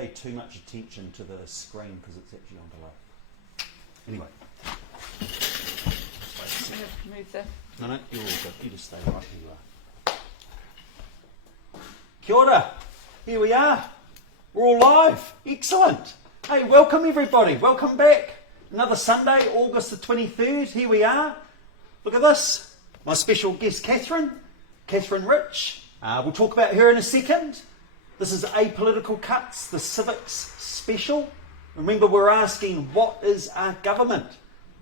pay too much attention to the screen because it's actually on delay. Anyway. Move the... No, you're all good. You just stay right where you are. Kia ora. Here we are. We're all live. Excellent. Hey, welcome everybody. Welcome back. Another Sunday, August the 23rd. Here we are. Look at this. My special guest, Katherine Rich. We'll talk about her in a second. This is Apolitical Cutz, the Civics Special. Remember, we're asking, what is our government?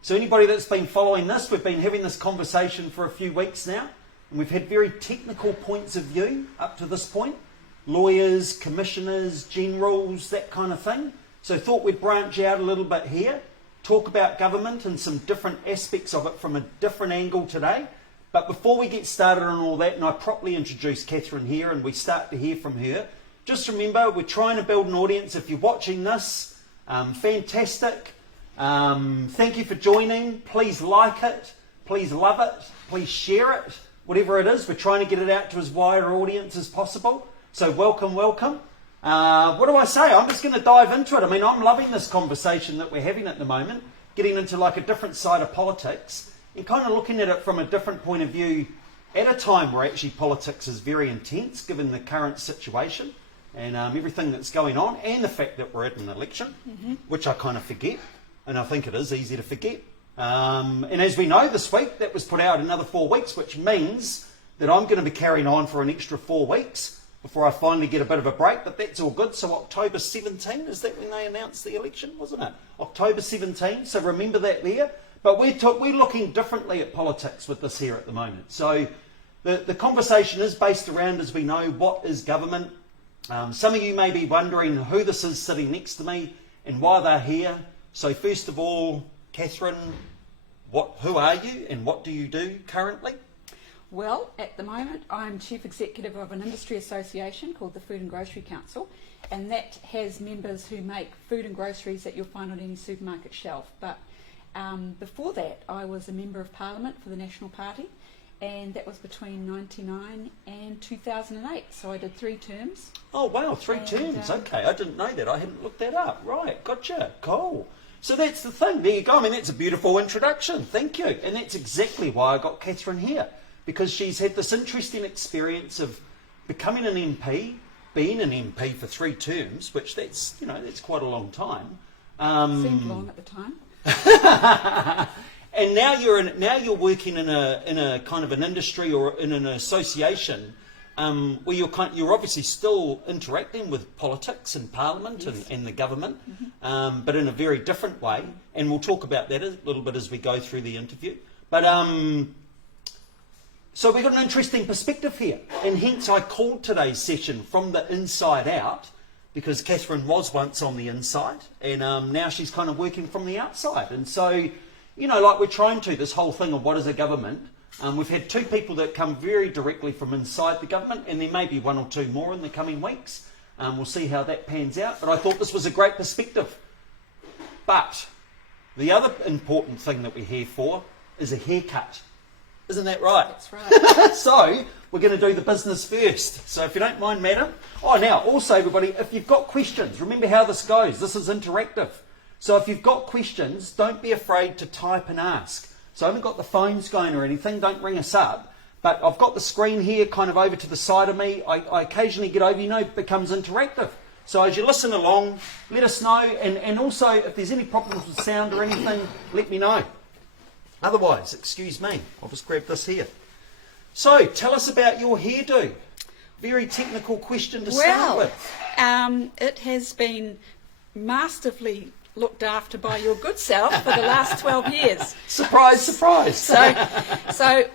So anybody that's been following this, we've been having this conversation for a few weeks now, and we've had very technical points of view up to this point. Lawyers, commissioners, generals, that kind of thing. So thought we'd branch out a little bit here, talk about government and some different aspects of it from a different angle today. But before we get started on all that, and I properly introduce Katherine here and we start to hear from her, just remember we're trying to build an audience. If you're watching this, fantastic. Thank you for joining. Please like it. Please love it. Please share it. Whatever it is, we're trying to get it out to as wide an audience as possible. So welcome, welcome. What do I say? I'm just going to dive into it. I mean, I'm loving this conversation that we're having at the moment, getting into like a different side of politics and kind of looking at it from a different point of view at a time where actually politics is very intense given the current situation and everything that's going on and the fact that we're at an election, which I kind of forget, and I think it is easy to forget. And as we know, this week that was put out another 4 weeks, which means that I'm going to be carrying on for an extra 4 weeks before I finally get a bit of a break, but that's all good. So October 17, is that when they announced the election, wasn't it? October 17, so remember that there. But we're looking differently at politics with this here at the moment. So the conversation is based around, as we know, what is government? Some of you may be wondering who this is sitting next to me and why they're here. So first of all, Katherine, who are you and what do you do currently? Well, at the moment, I'm Chief Executive of an industry association called the Food and Grocery Council, and that has members who make food and groceries that you'll find on any supermarket shelf. But before that, I was a Member of Parliament for the National Party, and that was between 1999 and 2008, so I did 3 terms. Oh wow, 3 terms, okay, I didn't know that, I hadn't looked that up, right, gotcha, cool. So that's the thing, there you go, I mean that's a beautiful introduction, thank you, and that's exactly why I got Katherine here, because she's had this interesting experience of becoming an MP, being an MP for 3 terms, which that's quite a long time. Seemed long at the time. And now you're working in a kind of an industry or in an association where you're obviously still interacting with politics and Parliament, yes, and the government, but in a very different way. And we'll talk about that a little bit as we go through the interview. But so we've got an interesting perspective here, and hence I called today's session From the Inside Out, because Katherine was once on the inside, and now she's kind of working from the outside. And so, like we're trying to, this whole thing of what is a government, we've had 2 people that come very directly from inside the government, and there may be 1 or 2 more in the coming weeks. We'll see how that pans out, but I thought this was a great perspective. But the other important thing that we're here for is a haircut. Isn't that right? That's right. So, we're going to do the business first. So, if you don't mind, madam. Oh, now, also, everybody, if you've got questions, remember how this goes. This is interactive. So, if you've got questions, don't be afraid to type and ask. So, I haven't got the phones going or anything. Don't ring us up. But I've got the screen here kind of over to the side of me. I occasionally get over, it becomes interactive. So, as you listen along, let us know. And also, if there's any problems with sound or anything, let me know. Otherwise, excuse me, I'll just grab this here. So, tell us about your hairdo. Very technical question to start with. It has been masterfully looked after by your good self for the last 12 years. Surprise, surprise. So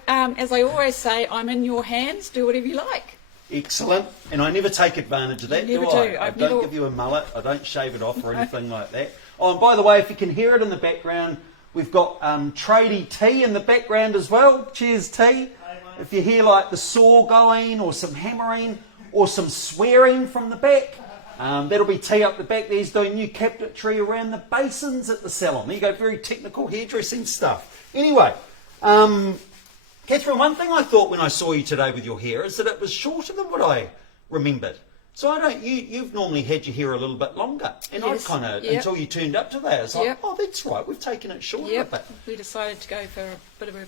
as I always say, I'm in your hands, do whatever you like. Excellent. And I never take advantage of that, do I? I don't give you a mullet, I don't shave it off or anything like that. Oh, and by the way, if you can hear it in the background, we've got tradie tea in the background as well. Cheers, tea. If you hear like the saw going or some hammering or some swearing from the back, that'll be tea up the back. There's doing new cabinetry around the basins at the salon. There you go, very technical hairdressing stuff. Anyway, Katherine, one thing I thought when I saw you today with your hair is that it was shorter than what I remembered. So I don't. You've normally had your hair a little bit longer, and Yes, I kind of yep. until you turned up today. I was like, Yep. oh, that's right. We've taken it shorter a Yep, bit. we decided to go for a bit of a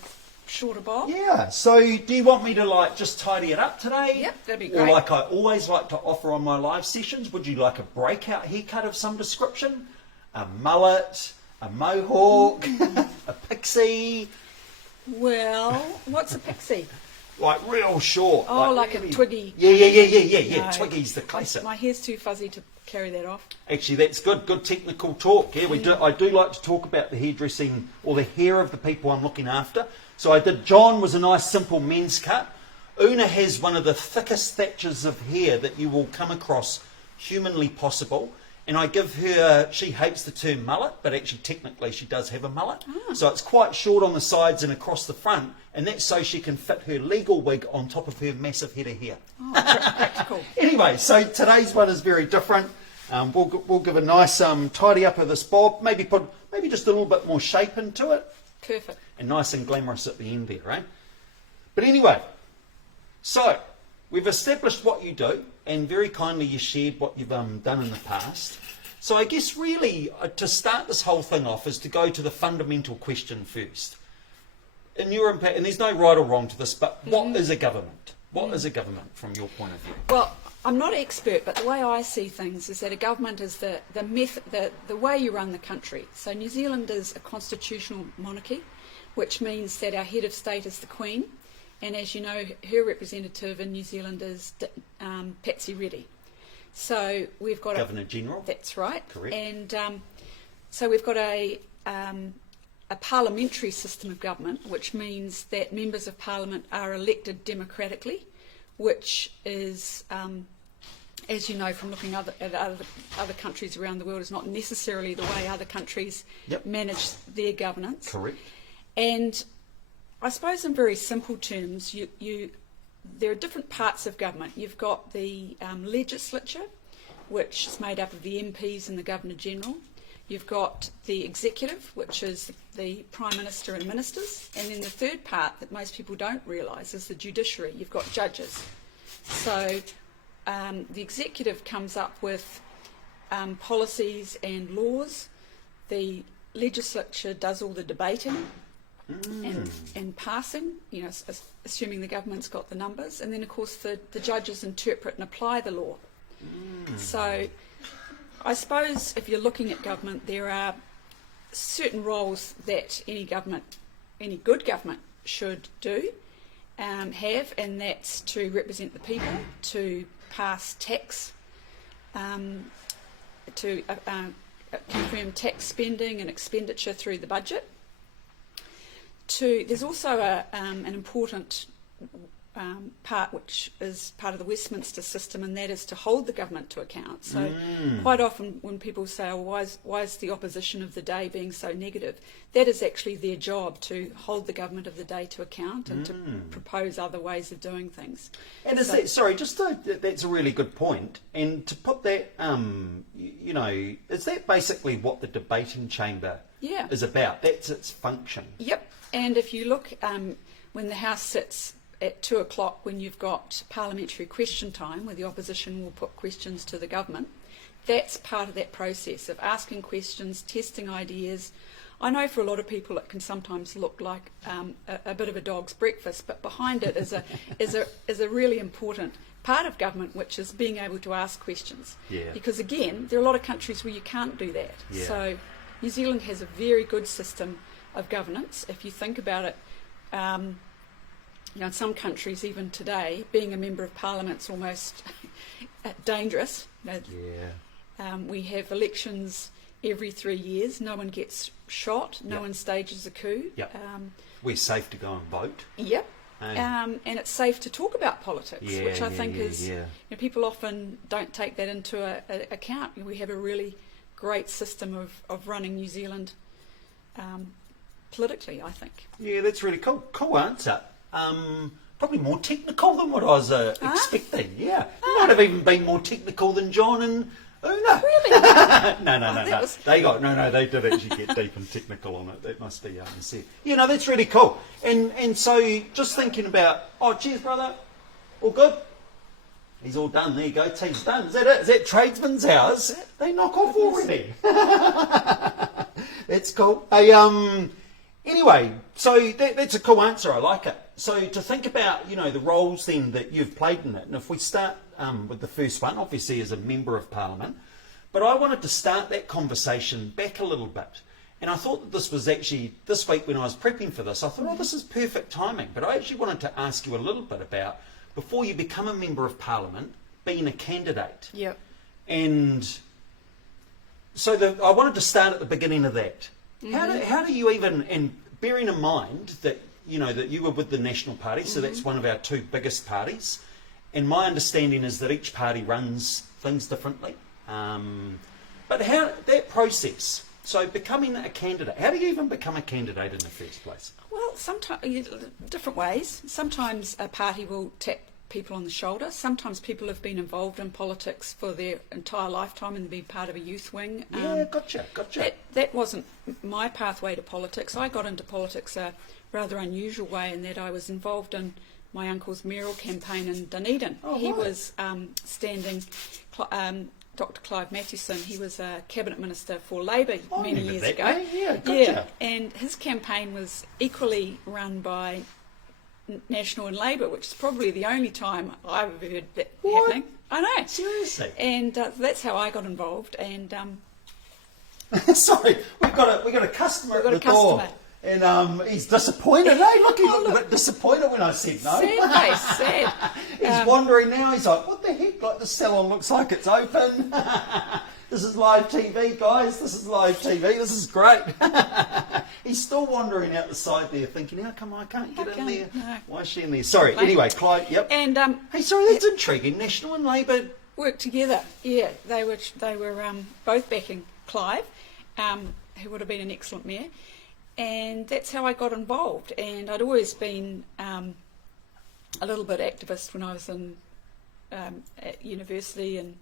shorter bob. Yeah. So do you want me to like just tidy it up today? Yep, that'd be Or great. like I always like to offer on my live sessions, would you like a breakout haircut of some description? A mullet, a mohawk, a pixie, Well, what's a pixie? like real short. Oh, like really- a twiggy. Yeah. No, Twiggy's the classic. My hair's too fuzzy to carry that off. Actually, that's good. Good technical talk. Yeah, we do. I do like to talk about the hairdressing or the hair of the people I'm looking after. So I did. John was a nice, simple men's cut. Una has one of the thickest thatches of hair that you will come across humanly possible. And I give her. She hates the term mullet, but actually, technically, she does have a mullet. So it's quite short on the sides and across the front, and that's so she can fit her legal wig on top of her massive head of hair. Oh, practical. Anyway, so today's one is very different. We'll give a nice tidy up of this bob. Maybe just a little bit more shape into it, Perfect. and nice and glamorous at the end there, right? But anyway, so we've established what you do, and very kindly you shared what you've done in the past. So I guess really to start this whole thing off is to go to the fundamental question first. In your impact, and there's no right or wrong to this, but what is a government? What is a government from your point of view? Well, I'm not an expert, but the way I see things is that a government is the method, the way you run the country. So New Zealand is a constitutional monarchy, which means that our head of state is the Queen, and as you know, her representative in New Zealand is Patsy Reddy. So we've got Governor General. That's right. Correct. And so we've got a parliamentary system of government, which means that members of parliament are elected democratically, which is, as you know from looking at other countries around the world, is not necessarily the way other countries manage their governance. Correct. And I suppose in very simple terms, there are different parts of government. You've got the legislature, which is made up of the MPs and the Governor-General. You've got the executive, which is the Prime Minister and ministers. And then the third part that most people don't realise is the judiciary. You've got judges. So the executive comes up with policies and laws. The legislature does all the debating and passing, assuming the government's got the numbers. And then, of course, the judges interpret and apply the law. So I suppose if you're looking at government, there are certain roles that any good government should do, have, and that's to represent the people, to pass tax, to confirm tax spending and expenditure through the budget. There's also an important part which is part of the Westminster system, and that is to hold the government to account. So quite often when people say, oh, why is the opposition of the day being so negative, that is actually their job, to hold the government of the day to account and to propose other ways of doing things. And is that's a really good point. And to put that, is that basically what the debating chamber is about? That's its function. Yep. And if you look, when the House sits at 2 o'clock, when you've got parliamentary question time, where the opposition will put questions to the government, that's part of that process of asking questions, testing ideas. I know for a lot of people it can sometimes look like a bit of a dog's breakfast, but behind it is a really important part of government, which is being able to ask questions. Yeah. Because again, there are a lot of countries where you can't do that. Yeah. So New Zealand has a very good system of governance. If you think about it, in some countries, even today, being a member of parliament's almost dangerous. We have elections every 3 years. No one gets shot. No one stages a coup. Yep. We're safe to go and vote. Yep. And it's safe to talk about politics, which I think is, people often don't take that into account. We have a really great system of running New Zealand politically, I think. Yeah, that's really cool. Cool answer. Probably more technical than what I was expecting. Yeah, might have even been more technical than John and Una. Really? No. They did actually get deep and technical on it. That must be said. That's really cool. And so just thinking about. Oh, cheers, brother. All good. He's all done. There you go. Team's done. Is that it? Is that tradesman's hours? They knock off already. That's cool. Hey, anyway, so that's a cool answer. I like it. So to think about, the roles then that you've played in it, and if we start with the first one, obviously as a member of Parliament, but I wanted to start that conversation back a little bit. And I thought that this was actually, this week when I was prepping for this, I thought, oh, this is perfect timing. But I actually wanted to ask you a little bit about, before you become a member of Parliament, being a candidate. Yep. And so I wanted to start at the beginning of that. Mm-hmm. How do you even, and bearing in mind that, that you were with the National Party, so that's one of our two biggest parties, and my understanding is that each party runs things differently. But how, that process, so becoming a candidate, how do you even become a candidate in the first place? Well, sometimes different ways. Sometimes a party will tap people on the shoulder. Sometimes people have been involved in politics for their entire lifetime and been part of a youth wing. Yeah, gotcha. That wasn't my pathway to politics. I got into politics a rather unusual way in that I was involved in my uncle's mayoral campaign in Dunedin. Oh, he right. was standing... Dr. Clive Mathewson, he was a cabinet minister for Labour many years ago. Way. Yeah, gotcha. Yeah, and his campaign was equally run by National and Labour, which is probably the only time I've ever heard that happening. I know. Seriously? And that's how I got involved. And sorry, we've got a customer at the door. And he's disappointed, eh? Look, he looked a bit disappointed when I said no. Sad face, sad. He's wandering now. He's like, what the heck? Like, the salon looks like it's open. This is live TV, guys. This is live TV. This is great. He's still wandering out the side there thinking, how come I can't get in there? No. Why is she in there? Sorry, anyway, Clyde, yep. And hey, sorry, that's intriguing. National and Labour worked together. Yeah, they were both backing Clive, who would have been an excellent mayor. And that's how I got involved. And I'd always been a little bit activist when I was at university, and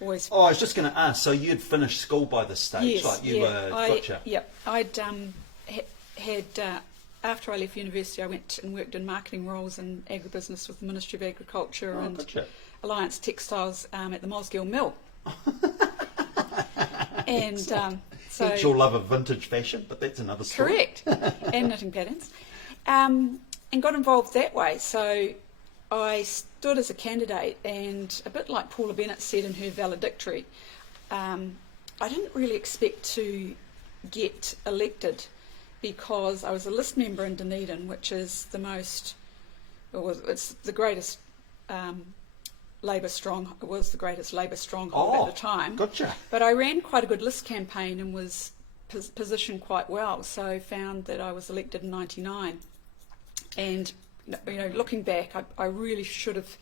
always. Oh, I was just going to ask. So you'd finished school by this stage, yes, like you were. Gotcha. Yep. I'd had after I left university, I went and worked in marketing roles in agribusiness with the Ministry of Agriculture and gotcha. Alliance Textiles at the Mosgiel Mill. And so Hence your love of vintage fashion, but that's another story. Correct, and knitting patterns, and got involved that way. So I stood as a candidate, and a bit like Paula Bennett said in her valedictory, I didn't really expect to get elected because I was a list member in Dunedin, which is it's the greatest Labour stronghold at the time. Gotcha. But I ran quite a good list campaign and was positioned quite well, so found that I was elected in '99. And looking back, I really should have.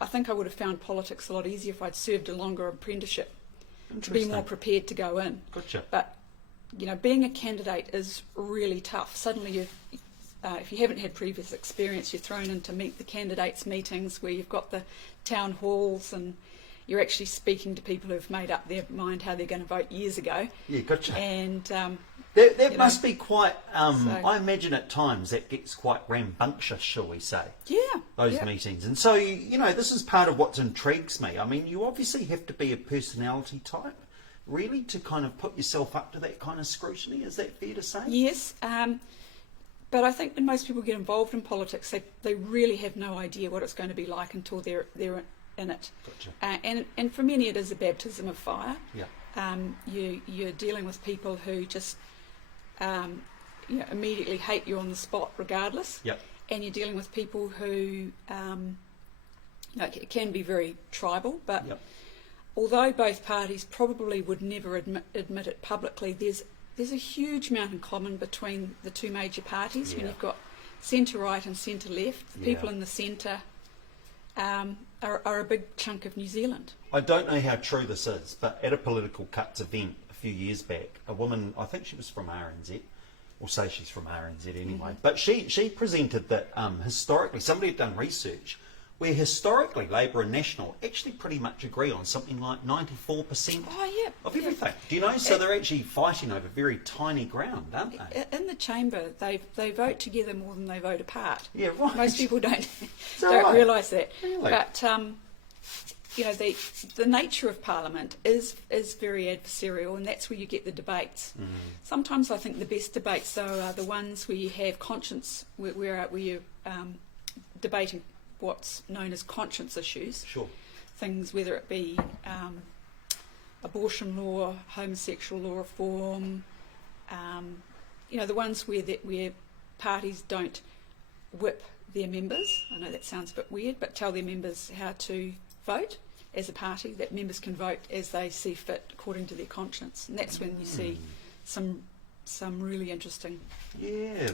I think I would have found politics a lot easier if I'd served a longer apprenticeship to be more prepared to go in. Gotcha. But being a candidate is really tough. Suddenly if you haven't had previous experience, you're thrown in to meet the candidates' meetings where you've got the town halls and you're actually speaking to people who've made up their mind how they're going to vote years ago. Yeah, gotcha. And that must be quite, I imagine at times that gets quite rambunctious, shall we say. Yeah. Those meetings. And so, this is part of what intrigues me. I mean, you obviously have to be a personality type, really, to kind of put yourself up to that kind of scrutiny. Is that fair to say? Yes. But I think when most people get involved in politics, they really have no idea what it's going to be like until they're in it. Gotcha. And for many, it is a baptism of fire. Yeah. You're dealing with people who just immediately hate you on the spot, regardless. Yep. And you're dealing with people who it can be very tribal. But although both parties probably would never admit it publicly, there's a huge amount in common between the two major parties. When you've got centre-right and centre-left, the people in the centre are a big chunk of New Zealand. I don't know how true this is, but at a Political Cutz event a few years back, a woman, I think she was from RNZ, we'll say she's from RNZ anyway, but she presented that historically, somebody had done research where historically Labour and National actually pretty much agree on something like 94% of everything. Do you know? So they're actually fighting over very tiny ground, aren't they? In the chamber, they vote together more than they vote apart. Yeah, right. Most people don't Right. realise that. Really? But you know, the nature of Parliament is very adversarial, and that's where you get the debates. Sometimes I think the best debates, though, are the ones where you have conscience, where you're debating what's known as conscience issues. Sure. Things, whether it be abortion law, homosexual law reform, you know, the ones where parties don't whip their members. I know that sounds a bit weird, but tell their members how to vote as a party, that members can vote as they see fit according to their conscience. And that's when you see some really interesting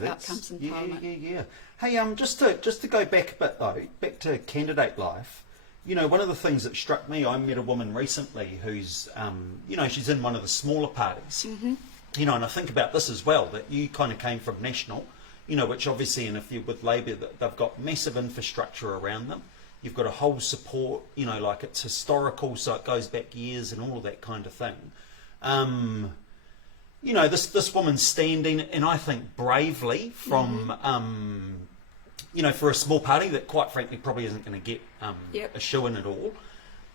outcomes in Parliament. Yeah. Hey, just to go back a bit though, back to candidate life. You know, one of the things that struck me, I met a woman recently who's, you know, she's in one of the smaller parties. You know, and I think about this as well, that you kind of came from National, you know, which obviously, and if you're with Labour, they've got massive infrastructure around them. You've got a whole support, you know, like it's historical, so it goes back years and all of that kind of thing. You know, this woman's standing, and I think bravely, from, you know, for a small party that quite frankly probably isn't going to get a shoe-in at all.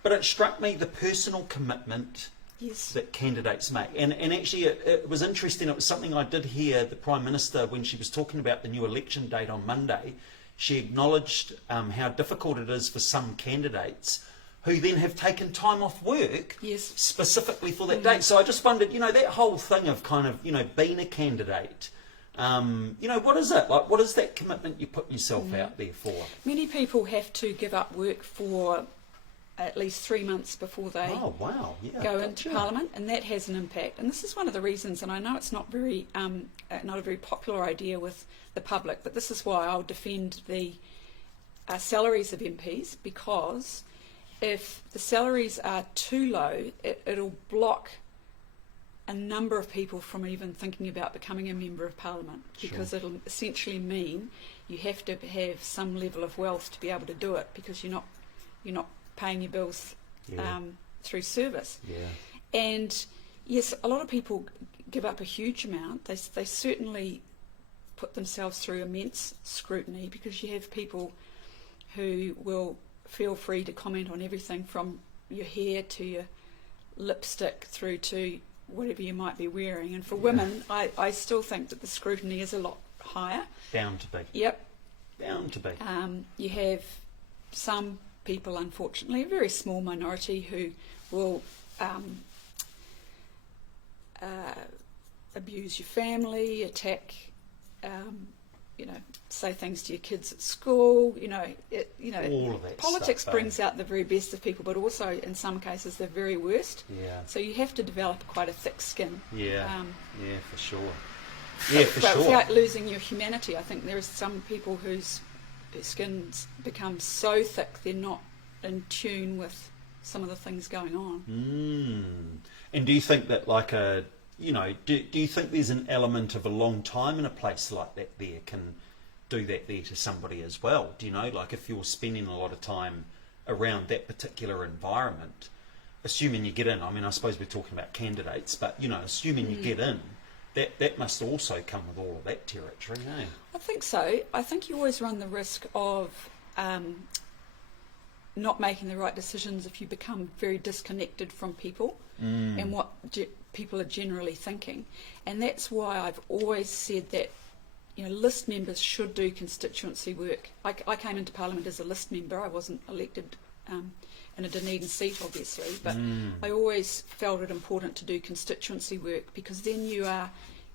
But it struck me the personal commitment that candidates make. And actually it was interesting, it was something I did hear the Prime Minister when she was talking about the new election date on Monday. She acknowledged how difficult it is for some candidates who then have taken time off work specifically for that date. So I just wondered, you know, that whole thing of kind of, you know, being a candidate, you know, what is it? Like, what is that commitment you put yourself out there for? Many people have to give up work for at least 3 months before they go into Parliament, and that has an impact. And this is one of the reasons, and I know it's not a very popular idea with the public, but this is why I'll defend the salaries of MPs, because if the salaries are too low, it'll block a number of people from even thinking about becoming a member of Parliament, because it'll essentially mean you have to have some level of wealth to be able to do it, because you're not paying your bills through service. And yes, a lot of people give up a huge amount. They certainly put themselves through immense scrutiny, because you have people who will feel free to comment on everything from your hair to your lipstick through to whatever you might be wearing. And for women, I still think that the scrutiny is a lot higher. Bound to be. Yep. Bound to be. You have some people, unfortunately, a very small minority, who will abuse your family, attack, you know, say things to your kids at school. You know, all of that politics stuff, brings out the very best of people, but also in some cases the very worst. So you have to develop quite a thick skin. For sure. But without losing your humanity. I think there are some people whose skins become so thick they're not in tune with some of the things going on. And do you think that, like you know, do you think there's an element of a long time in a place like that there can do that there to somebody as well? Do you know, like if you're spending a lot of time around that particular environment, assuming you get in, I mean, I suppose we're talking about candidates, but, you know, assuming you get in, that must also come with all of that territory, eh? I think so. I think you always run the risk of not making the right decisions if you become very disconnected from people and what people are generally thinking. And that's why I've always said that, you know, list members should do constituency work. I came into Parliament as a list member. I wasn't elected in a Dunedin seat, obviously, but I always felt it important to do constituency work, because then you are,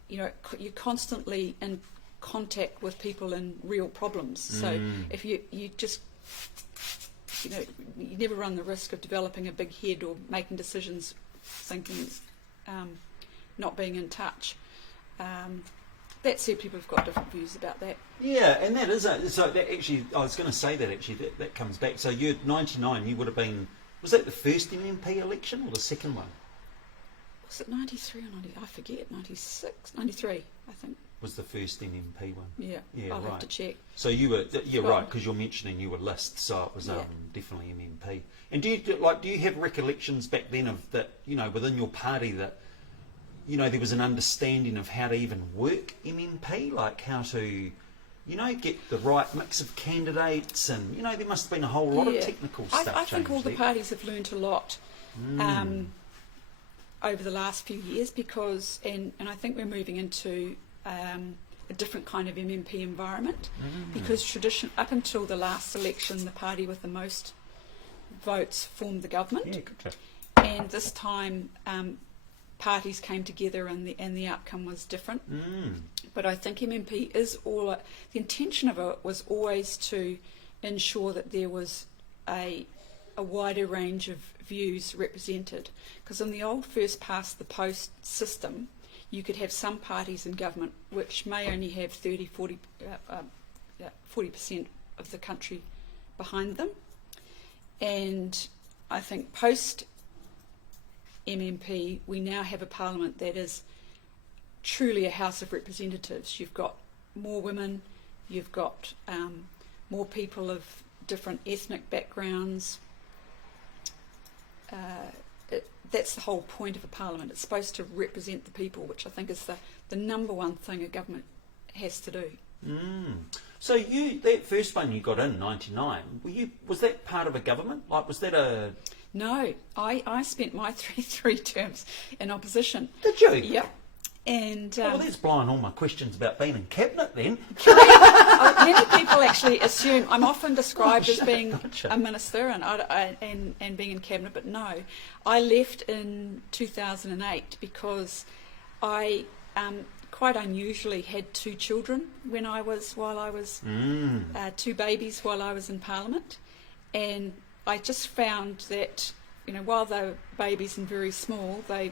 you know, you're constantly in contact with people in real problems. So if you just, you know, you never run the risk of developing a big head or making decisions thinking, not being in touch. That said, people have got different views about that. Yeah, and that is so that actually, I was going to say that actually, that comes back. So you're 99, you would have been, was that the first MMP election or the second one? Was it 93 or 90? I forget, 96, 93, I think. Was the first MMP one? Yeah, I'll have to check. So you were, right, because you're mentioning you were list, so it was definitely MMP. And do you have recollections back then of that, you know, within your party that, you know, there was an understanding of how to even work MMP, like how to, get the right mix of candidates, and there must have been a whole lot of technical stuff. I think all the there. parties have learnt a lot over the last few years because, and I think we're moving into a different kind of MMP environment because up until the last election, the party with the most votes formed the government. Yeah, gotcha. And this time, parties came together, and the outcome was different. But I think MMP the intention of it was always to ensure that there was a wider range of views represented. Because in the old first past the post system, you could have some parties in government which may only have 40% of the country behind them. And I think post MMP, we now have a parliament that is truly a House of Representatives. You've got more women, you've got more people of different ethnic backgrounds. That's the whole point of a parliament. It's supposed to represent the people, which I think is the number one thing a government has to do. So that first one you got in 99, was that part of a government? Like, was that a... No, I spent my three terms in opposition. Did you? Yep. And well, that's blowing all my questions about being in cabinet then. Many people actually assume I'm often described as being a minister and being in cabinet, but no, I left in 2008 because I quite unusually had two children while I was two babies while I was in Parliament, and I just found that while they were babies and very small, they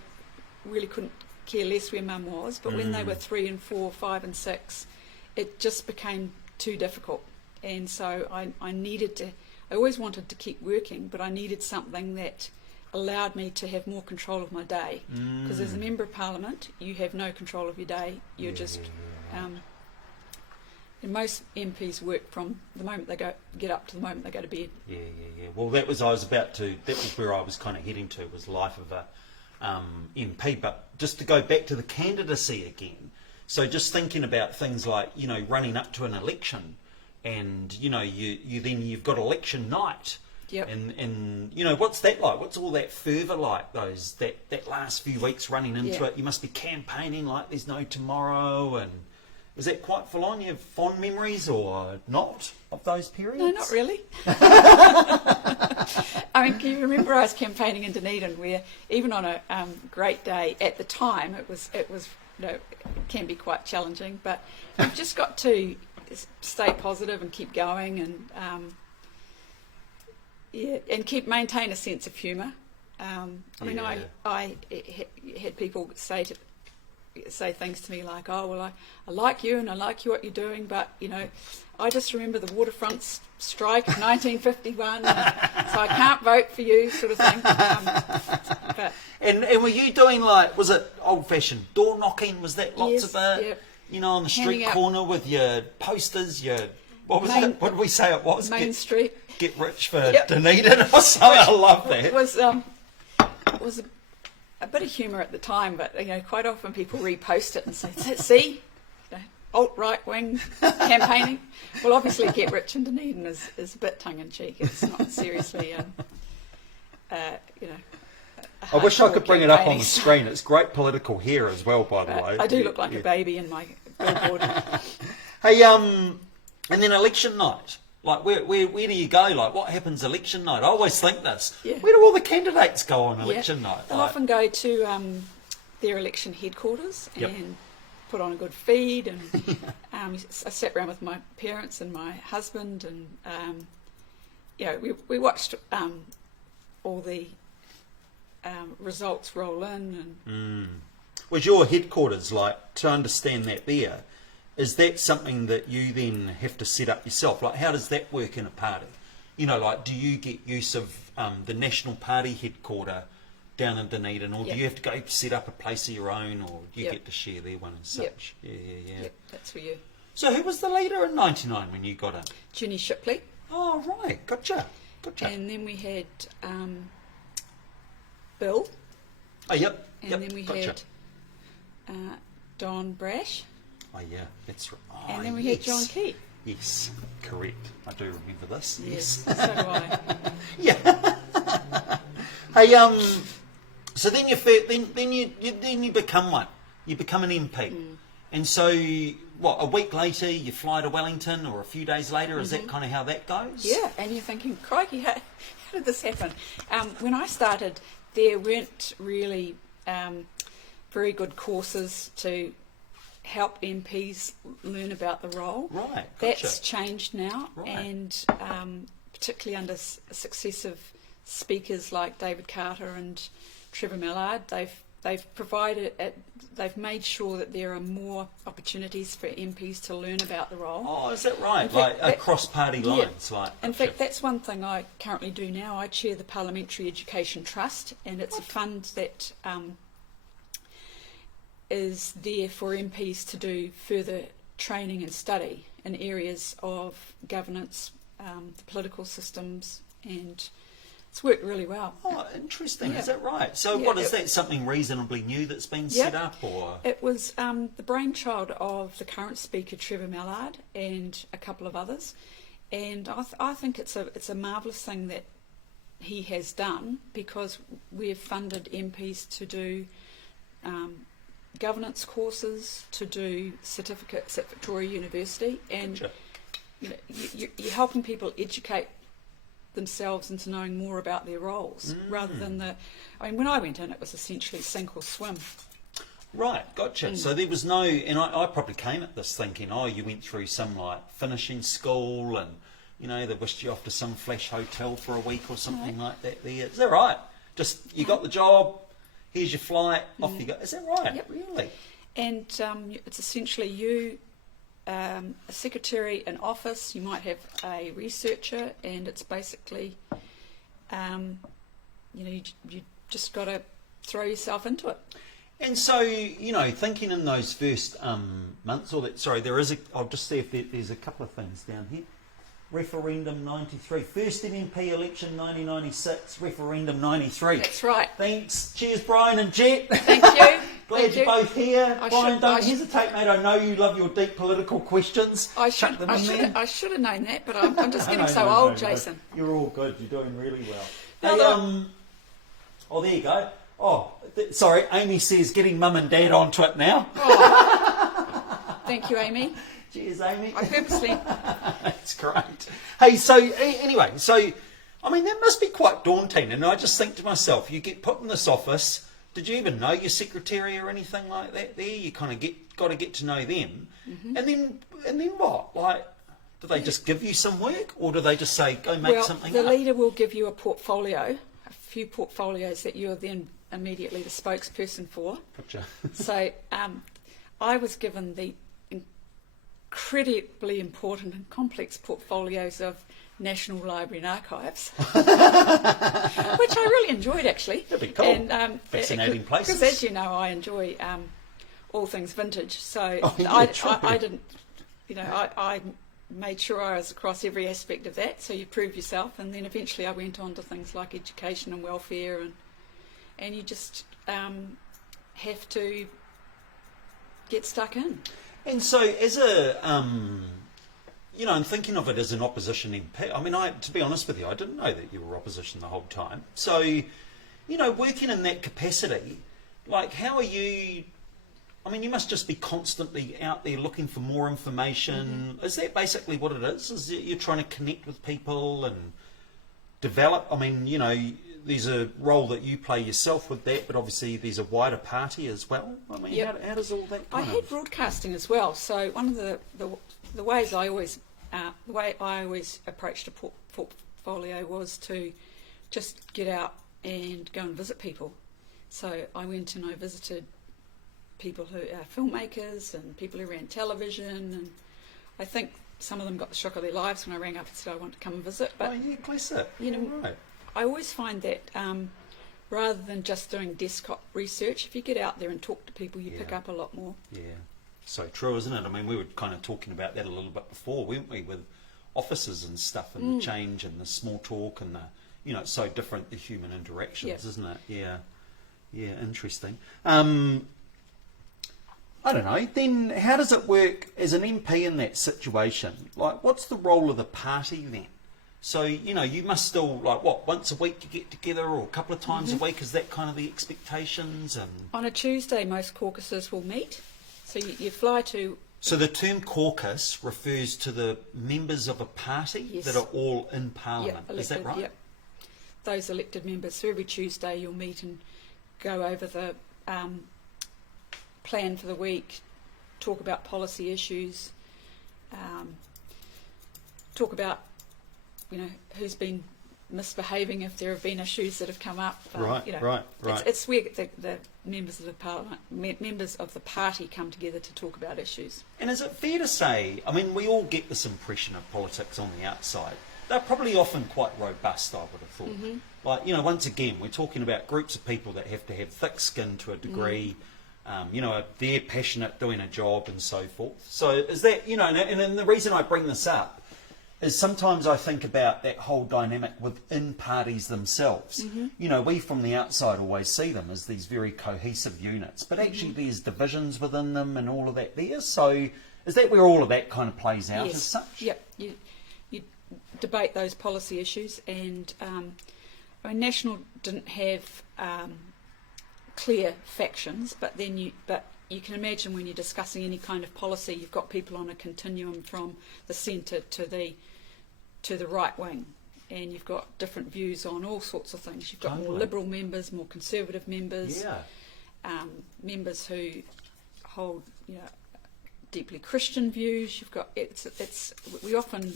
really couldn't care less where mum was, but when they were 3 and 4, 5 and 6, it just became too difficult. And so I always wanted to keep working, but I needed something that allowed me to have more control of my day. Because as a Member of Parliament, you have no control of your day. You're and most MPs work from the moment they get up to the moment they go to bed. Yeah. Well, that was where I was kind of heading to, was life of a MP. But just to go back to the candidacy again, so just thinking about things like running up to an election, and you've got election night. Yep. And what's that like? What's all that fervour like? That last few weeks running into it, you must be campaigning like there's no tomorrow. And is that quite full on? You have fond memories or not of those periods? No, not really. I mean, can you remember I was campaigning in Dunedin, where even on a great day at the time, it was it can be quite challenging, but you've just got to stay positive and keep going, and and maintain a sense of humour. I had people say things to me like, "Oh, well, I like you and I like what you're doing, but I just remember the waterfront strike of 1951, so I can't vote for you," sort of thing. And were you doing was it old-fashioned door knocking? Was that lots of it? Yep. On the street corner with your posters, what did we say it was? Main Street. Get rich for Dunedin or something. I love that. It was a bit of humour at the time, but quite often people repost it and say, "See, alt-right wing campaigning." Well, obviously, get rich in Dunedin is a bit tongue-in-cheek. It's not seriously, I wish I could bring it up on the screen. It's great political hair as well, by the way. I do look like a baby in my billboard. Hey, and then election night. Like, where do you go? Like, what happens election night? I always think this. Yeah. Where do all the candidates go on election night? They'll often go to their election headquarters and put on a good feed. And I sat around with my parents and my husband, and we watched all the results roll in. And Was your headquarters, to understand that there, is that something that you then have to set up yourself? Like, how does that work in a party? Do you get use of the National Party headquarter down in Dunedin, or do you have to go set up a place of your own, or do you get to share their one and such? Yeah. Yep, that's for you. So who was the leader in 99 when you got in? Jenny Shipley. Oh, right. Gotcha. And then we had Bill. Oh, yep. And then we had Don Brash. Oh yeah, that's right. Oh, and then we had John Key. Yes, correct. I do remember this. Yes, so do I. Yeah. Hey, so then you become one. You become an MP, and so what? A week later, you fly to Wellington, or a few days later. Is that kind of how that goes? Yeah, and you're thinking, crikey, how did this happen? When I started, there weren't really very good courses to help MPs learn about the role. Right, gotcha. That's changed now, Right. and particularly under successive speakers like David Carter and Trevor Mallard, they've made sure that there are more opportunities for MPs to learn about the role. Oh, is that right? In Like fact, across party yeah. lines, like. In Gotcha. fact, that's one thing I currently do now. I chair the Parliamentary Education Trust, and it's a fund that is there for MPs to do further training and study in areas of governance, the political systems, and it's worked really well. Oh, interesting. Yeah. Is that right? So, Yeah, what is that? Something reasonably new that's been set up, or? It was the brainchild of the current speaker, Trevor Mallard, and a couple of others. And I think it's a marvellous thing that he has done, because we've funded MPs to do governance courses, to do certificates at Victoria University, and Gotcha. you're helping people educate themselves into knowing more about their roles, rather than when I went in, it was essentially sink or swim. Right, gotcha. So there was no, and I probably came at this thinking, oh, you went through some like finishing school, and they wished you off to some flash hotel for a week or something like that. There, is that right? Just you got the job. Here's your flight. Off you go. Is that right? Yep. Really? And it's essentially you, a secretary, an office. You might have a researcher, and it's basically, you just got to throw yourself into it. And so, thinking in those first months, there is I'll just see if there's a couple of things down here. Referendum 93. First MP election 1996, Referendum 93. That's right. Thanks. Cheers, Brian and Jet. Thank you. Glad you're both here. I Brian, should- don't I should- hesitate, mate. I know you love your deep political questions. I Chuck them in there. should have known that, but I'm just getting No, so no, old, no. Jason. You're all good. You're doing really well. No, Hey, no. oh, there you go. Oh, sorry. Amy says getting mum and dad onto it now. Thank you, Amy. Cheers, Amy. I purposely. That's great. Hey, so anyway, that must be quite daunting. And I just think to myself, you get put in this office. Did you even know your secretary or anything like that? There, you kind of got to get to know them, and then what? Like, do they just give you some work, or do they just say go make something the up? leader will give you a portfolio, a few portfolios that you're then immediately the spokesperson for. Gotcha. So I was given the incredibly important and complex portfolios of National Library and Archives, which I really enjoyed, actually. That'd be cool. And, Fascinating places. Because, as you know, I enjoy all things vintage. So true. I didn't, I made sure I was across every aspect of that. So you prove yourself, and then eventually I went on to things like education and welfare, and you just have to get stuck in. And so, as a, I'm thinking of it as an opposition MP. To be honest with you, I didn't know that you were opposition the whole time. So, working in that capacity, like, how are you? You must just be constantly out there looking for more information. Is that basically what it is? Is it you're trying to connect with people and develop? There's a role that you play yourself with that, but obviously there's a wider party as well. Yep. How does all that I kind had broadcasting as well. So one of the ways I always approached a portfolio was to just get out and go and visit people. So I went and I visited people who are filmmakers and people who ran television, and I think some of them got the shock of their lives when I rang up and said I want to come and visit. But bless it. right. I always find that rather than just doing desktop research, if you get out there and talk to people, you pick up a lot more. Yeah, so true, isn't it? We were kind of talking about that a little bit before, weren't we, with offices and stuff, and the change and the small talk and the, it's so different, the human interactions, isn't it? Yeah, interesting. I don't know, then how does it work as an MP in that situation? Like, what's the role of the party then? So, you know, you must still, like, what, once a week you get together or a couple of times a week? Is that kind of the expectations? And On a Tuesday, most caucuses will meet. So you fly to... So the term caucus refers to the members of a party Yes. that are all in Parliament. Yep, Is that right? Yep. Those elected members. So every Tuesday you'll meet and go over the plan for the week, talk about policy issues, talk about, you know, who's been misbehaving if there have been issues that have come up. Right, you know, right. It's where the members of the Parliament, members of the party come together to talk about issues. And is it fair to say, I mean, we all get this impression of politics on the outside. They're probably often quite robust, I would have thought. Like, you know, once again, we're talking about groups of people that have to have thick skin to a degree. You know, they're passionate doing a job and so forth. So is that, you know, and the reason I bring this up is sometimes I think about that whole dynamic within parties themselves. You know, we from the outside always see them as these very cohesive units, but actually there's divisions within them and all of that there. So is that where all of that kind of plays out as such? Yep. You debate those policy issues, and I mean, National didn't have clear factions, but you can imagine when you're discussing any kind of policy, you've got people on a continuum from the centre to the right wing, and you've got different views on all sorts of things. You've got more liberal members, more conservative members, members who hold, you know, deeply Christian views. You've got we often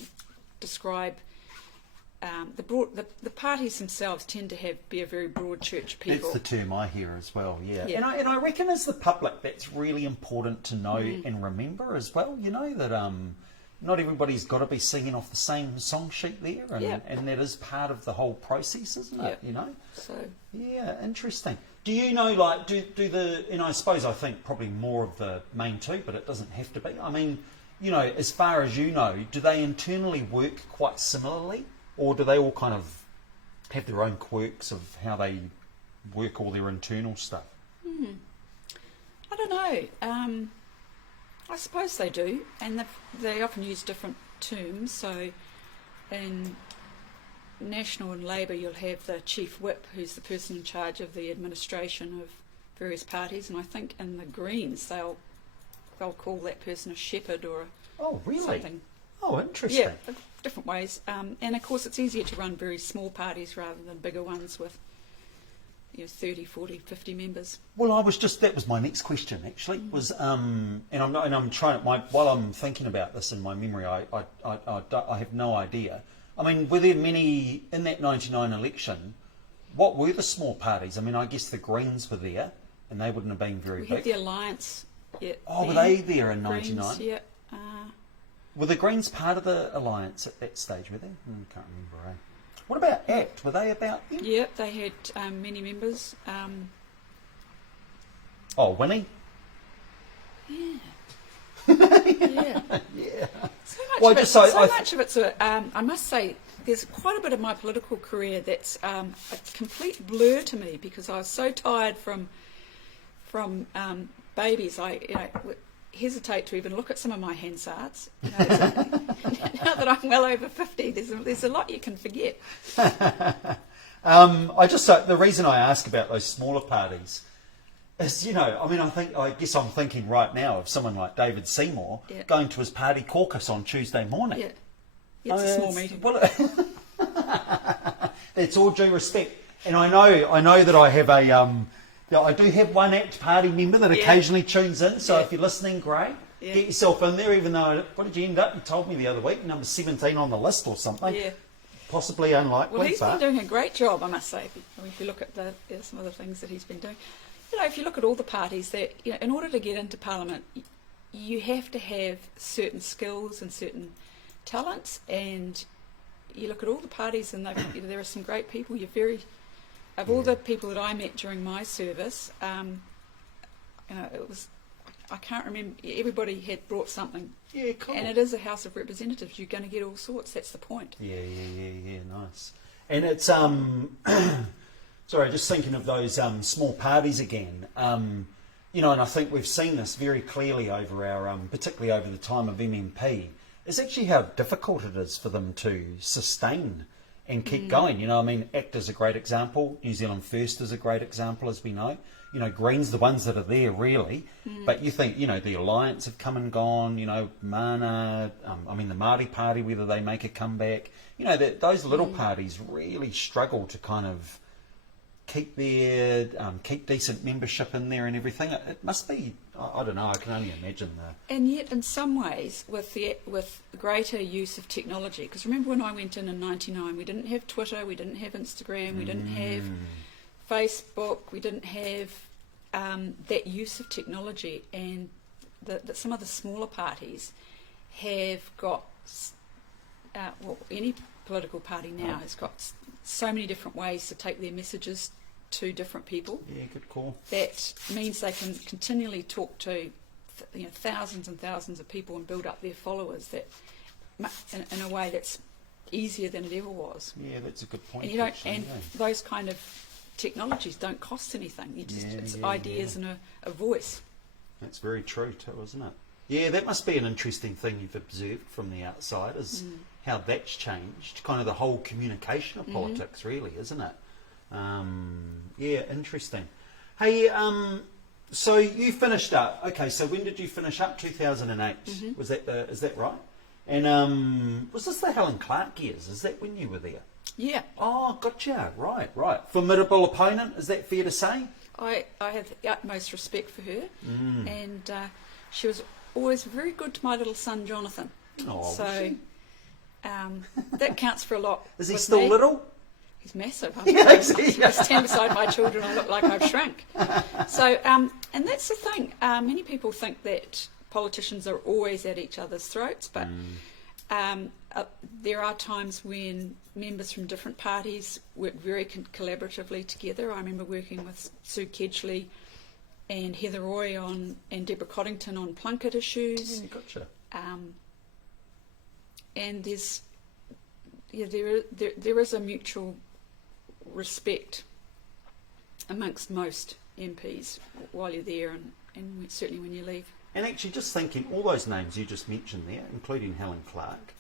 describe the parties themselves tend to be a very broad church of people. That's the term I hear as well, yeah. And I reckon as the public that's really important to know and remember as well, you know, that not everybody's got to be singing off the same song sheet there, and that is part of the whole process, isn't it, you know? So yeah, interesting. Do you know, like, do the, and I suppose I think probably more of the main two, but it doesn't have to be. I mean, you know, as far as you know, do they internally work quite similarly? Or do they all kind of have their own quirks of how they work all their internal stuff? I don't know. I suppose they do, and they often use different terms. So in National and Labour, you'll have the chief whip, who's the person in charge of the administration of various parties, and I think in the Greens they'll call that person a shepherd or something. Oh, interesting. Yeah, different ways. And of course it's easier to run very small parties rather than bigger ones with, you know, 30, 40, 50 members. Well, that was my next question actually, was and I'm trying while I'm thinking about this in my memory, I have no idea. I mean, were there many in that 99 election? What were the small parties? I mean, I guess the Greens were there, and they wouldn't have been very big. We had the Alliance. Were they there in 99? Greens, yeah. Were the Greens part of the Alliance at that stage, were they? Can't remember. What about ACT? Were they about them? Yeah, they had many members. Winnie? Yeah. Yeah. So much of it's I must say, there's quite a bit of my political career that's a complete blur to me, because I was so tired from babies. I hesitate to even look at some of my Hansards. You know, now that I'm well over 50, there's a lot you can forget. The reason I ask about those smaller parties is, you know, I mean, I guess I'm thinking right now of someone like David Seymour going to his party caucus on Tuesday morning. Yeah, it's a small meeting. It's all due respect, and I know that I have I do have one ACT party member that occasionally tunes in. So if you're listening, great. Get yourself in there. Even though, what did you end up? You told me the other week, number 17 on the list or something. Yeah. Possibly unlikely. Well, he's been doing a great job, I must say. If you look at some of the things that he's been doing, you know, if you look at all the parties, that, you know, in order to get into Parliament, you have to have certain skills and certain talents. And you look at all the parties, and you know, there are some great people. Of all the people that I met during my service, you know, I can't remember. Everybody had brought something. Yeah, cool. And it is a House of Representatives. You're going to get all sorts. That's the point. Yeah. Nice. And it's sorry, just thinking of those small parties again. you know, and I think we've seen this very clearly over our, particularly over the time of MMP, is actually how difficult it is for them to sustain and keep going. You know, I mean, ACT is a great example. New Zealand First is a great example, as we know. You know, Green's the ones that are there, really. But you think, you know, the Alliance have come and gone, you know, Mana, I mean, the Māori Party, whether they make a comeback. You know, those little parties really struggle to kind of keep their, keep decent membership in there and everything. It must be, I don't know, I can only imagine the... And yet, in some ways, with the greater use of technology, because remember when I went in '99, we didn't have Twitter, we didn't have Instagram, we didn't have Facebook, we didn't have that use of technology, and that some of the smaller parties have got, well, any political party now has got so many different ways to take their messages to different people. Yeah, good call. That means they can continually talk to thousands and thousands of people and build up their followers that in a way that's easier than it ever was. Yeah, that's a good point. And you don't, actually, and those kind of technologies don't cost anything. You just it's ideas and a voice. That's very true too, isn't it? Yeah, that must be an interesting thing you've observed from the outside, is how that's changed, kind of the whole communication of politics, really, isn't it? Yeah, interesting. Hey, so you finished up. Okay, so when did you finish up? 2008. Was that is that right? And was this the Helen Clark years? Is that when you were there? Yeah. Oh, gotcha. Right. Formidable opponent, is that fair to say? I have the utmost respect for her, and she was always very good to my little son Jonathan. Oh, so that counts for a lot. Is he still little? He's massive. I stand beside my children, I look like I've shrunk. So, and that's the thing. Many people think that politicians are always at each other's throats, but there are times when members from different parties work very collaboratively together. I remember working with Sue Kedgley and Heather Roy and Deborah Coddington on Plunkett issues. Yeah, gotcha. And there is a mutual respect amongst most MPs while you're there, and certainly when you leave. And actually, just thinking, all those names you just mentioned there, including Helen Clark,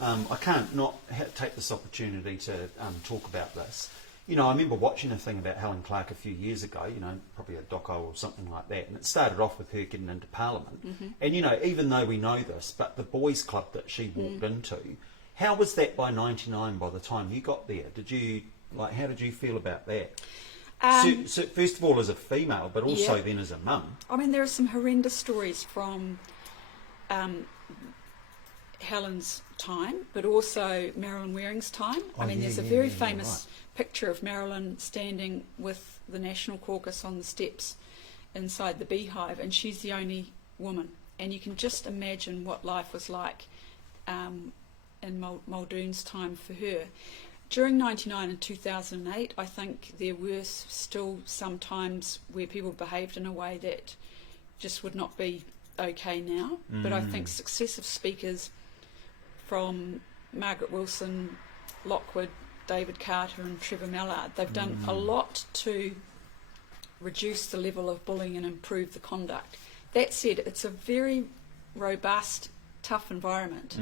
I can't not take this opportunity to talk about this. You know, I remember watching a thing about Helen Clark a few years ago, you know, probably a doco or something like that, and it started off with her getting into Parliament. And, you know, even though we know this, but the boys' club that she walked into, how was that by '99 by the time you got there? Did you, like, how did you feel about that? So first of all as a female, but also then as a mum. I mean, there are some horrendous stories from Helen's time, but also Marilyn Waring's time. I mean, there's a very famous picture of Marilyn standing with the National Caucus on the steps inside the Beehive, and she's the only woman. And you can just imagine what life was like in Muldoon's time for her. During '99 and 2008, I think there were still some times where people behaved in a way that just would not be okay now. But I think successive speakers from Margaret Wilson, Lockwood, David Carter and Trevor Mallard, they've done a lot to reduce the level of bullying and improve the conduct. That said, it's a very robust, tough environment.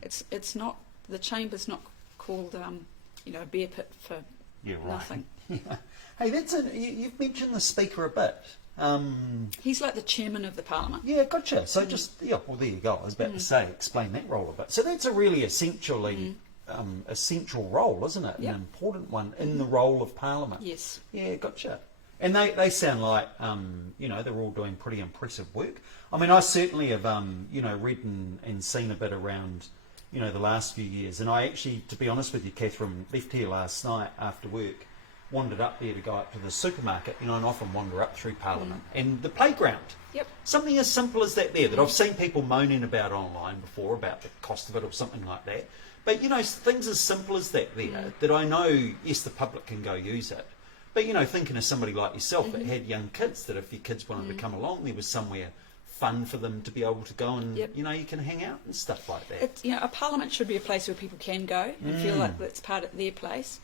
It's not, the chamber's not called a bear pit for nothing. Hey, you've mentioned the speaker a bit. He's like the chairman of the parliament. Yeah, gotcha. So well, there you go. I was about to say, explain that role a bit. So that's a really essential role, isn't it? Yep. An important one in the role of parliament. Yes. Yeah, gotcha. And they sound like, they're all doing pretty impressive work. I mean, I certainly have, read and seen a bit around, the last few years. And I actually, to be honest with you, Catherine, left here last night after work, wandered up there to go up to the supermarket, and often wander up through Parliament and the playground. Yep. Something as simple as that there, that I've seen people moaning about online before, about the cost of it or something like that. But, things as simple as that there, that I know, yes, the public can go use it. But, thinking of somebody like yourself that had young kids, that if your kids wanted to come along, there was somewhere fun for them to be able to go and, you can hang out and stuff like that. A parliament should be a place where people can go and feel like that's part of their place.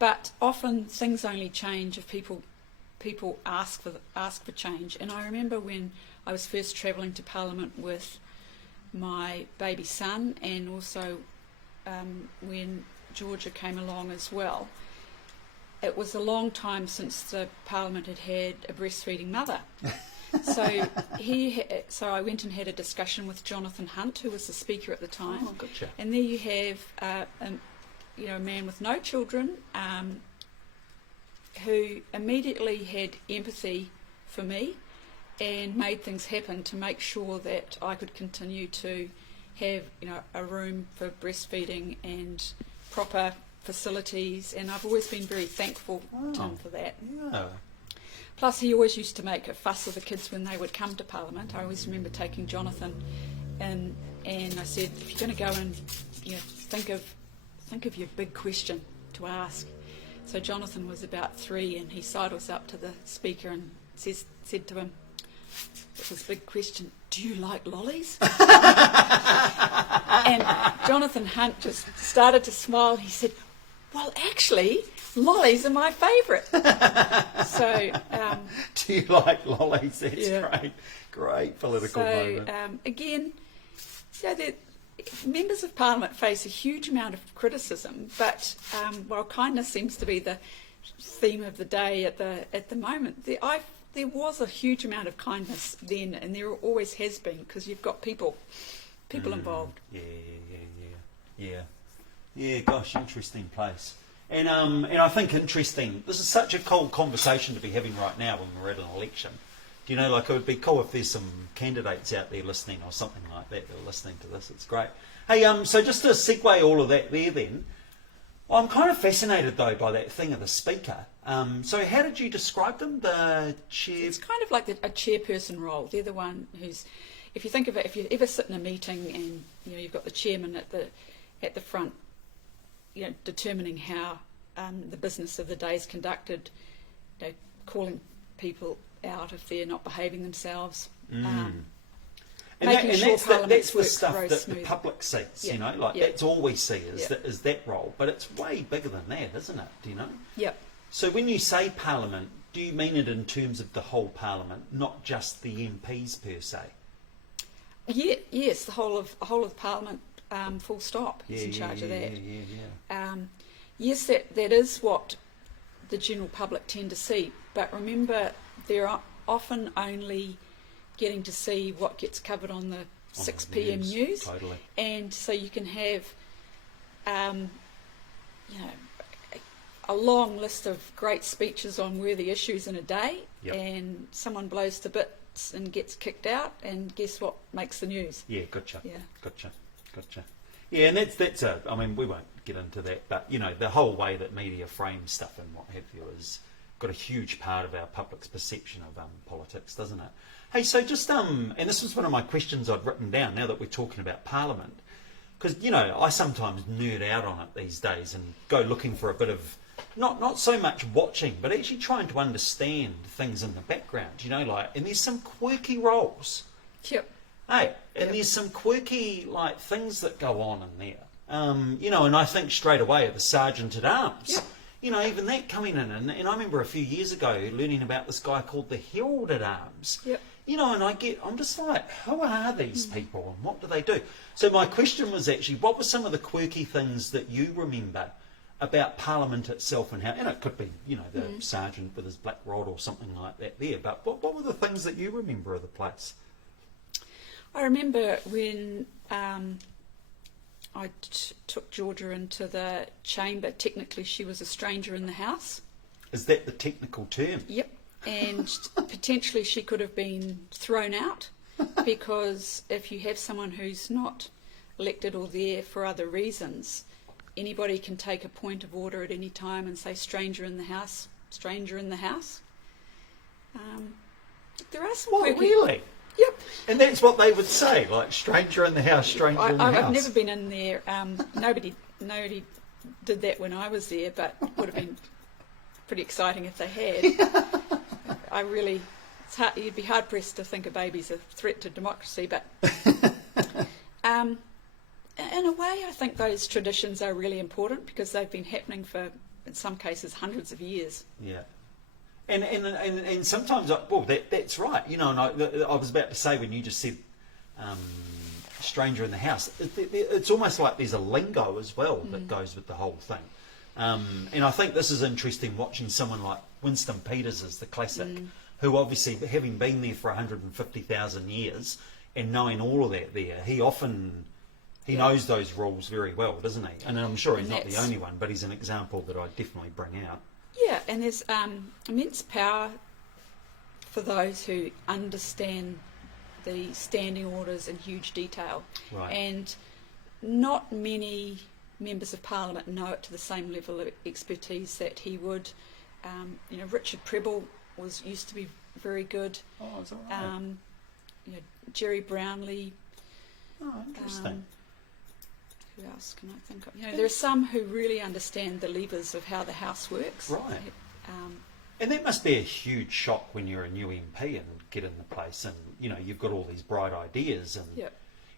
But often things only change if people people ask for change. And I remember when I was first travelling to Parliament with my baby son, and also when Georgia came along as well. It was a long time since the Parliament had had a breastfeeding mother. So I went and had a discussion with Jonathan Hunt, who was the Speaker at the time. Oh, gotcha. And there you have a man with no children who immediately had empathy for me and made things happen to make sure that I could continue to have a room for breastfeeding and proper facilities, and I've always been very thankful to him for that. Yeah. Plus, he always used to make a fuss of the kids when they would come to Parliament. I always remember taking Jonathan in, and I said, if you're going to go and think of your big question to ask. So Jonathan was about 3, and he sidles up to the Speaker and said to him, "It's this big question, do you like lollies?" And Jonathan Hunt just started to smile. He said, "Well, actually, lollies are my favourite." So, do you like lollies? That's yeah. Great political moment. Again, members of Parliament face a huge amount of criticism, but while kindness seems to be the theme of the day at the moment, there was a huge amount of kindness then, and there always has been, because you've got people involved. Yeah. Gosh, interesting place. And I think interesting. This is such a cool conversation to be having right now when we're at an election. It would be cool if there's some candidates out there listening or something like that are listening to this. It's great. Hey, so just to segue all of that there then, I'm kind of fascinated though by that thing of the Speaker. So how did you describe them? The chair? It's kind of like a chairperson role. They're the one who's, if you think of it, if you ever sit in a meeting and you've got the chairman at the front, determining how the business of the day is conducted, calling people out if they're not behaving themselves. That's the stuff that smooth. the public sees, Yeah. That's all we see is that role. But it's way bigger than that, isn't it? Do you know? Yep. So when you say Parliament, do you mean it in terms of the whole Parliament, not just the MPs per se? Yeah, yes, the whole of Parliament, full stop, is in charge of that. Yes, that is what the general public tend to see, but remember, they're often only getting to see what gets covered on the 6 p.m. news. Totally. And so you can have a long list of great speeches on worthy issues in a day, and someone blows to bits and gets kicked out, and guess what makes the news? Yeah, gotcha. Yeah. Gotcha. Yeah, and that's I mean, we won't get into that, but the whole way that media frames stuff and what have you has got a huge part of our public's perception of politics, doesn't it? Hey, so just and this was one of my questions I'd written down now that we're talking about Parliament, because I sometimes nerd out on it these days and go looking for a bit of not so much watching, but actually trying to understand things in the background. And there's some quirky roles. Yep. Hey, and there's some quirky things that go on in there. And I think straight away of the Sergeant at Arms. Yep. Even that coming in, and I remember a few years ago learning about this guy called the Herald at Arms. Yep. And I'm just like, who are these people and what do they do? So my question was actually, what were some of the quirky things that you remember about Parliament itself, and it could be, the sergeant with his black rod or something like that there, but what were the things that you remember of the place? I remember when I took Georgia into the chamber. Technically, she was a stranger in the house. Is that the technical term? Yep. And potentially she could have been thrown out, because if you have someone who's not elected or there for other reasons, anybody can take a point of order at any time and say stranger in the house, stranger in the house. There are some What, really? Yep. And that's what they would say, like stranger in the house, stranger in the house. I've never been in there. Nobody did that when I was there, but it would have been pretty exciting if they had. You'd be hard pressed to think a baby's a threat to democracy, but in a way I think those traditions are really important, because they've been happening for, in some cases, hundreds of years. Yeah. And sometimes, well, that's right. You know, and I was about to say when you just said stranger in the house, it's almost like there's a lingo as well that goes with the whole thing. And I think this is interesting watching someone like Winston Peters as the classic, who obviously, having been there for 150,000 years and knowing all of that there, he knows those rules very well, doesn't he? And I'm sure he's not the only one, but he's an example that I definitely bring out. Yeah, and there's immense power for those who understand the standing orders in huge detail. Right. And not many members of Parliament know it to the same level of expertise that he would. You know, Richard Prebble used to be very good. Oh, is that right? You know, Jerry Brownlee. Oh, interesting. Who else can I think of? You know, there are some who really understand the levers of how the House works. Right. And that must be a huge shock when you're a new MP and get in the place, and you know you've got all these bright ideas, and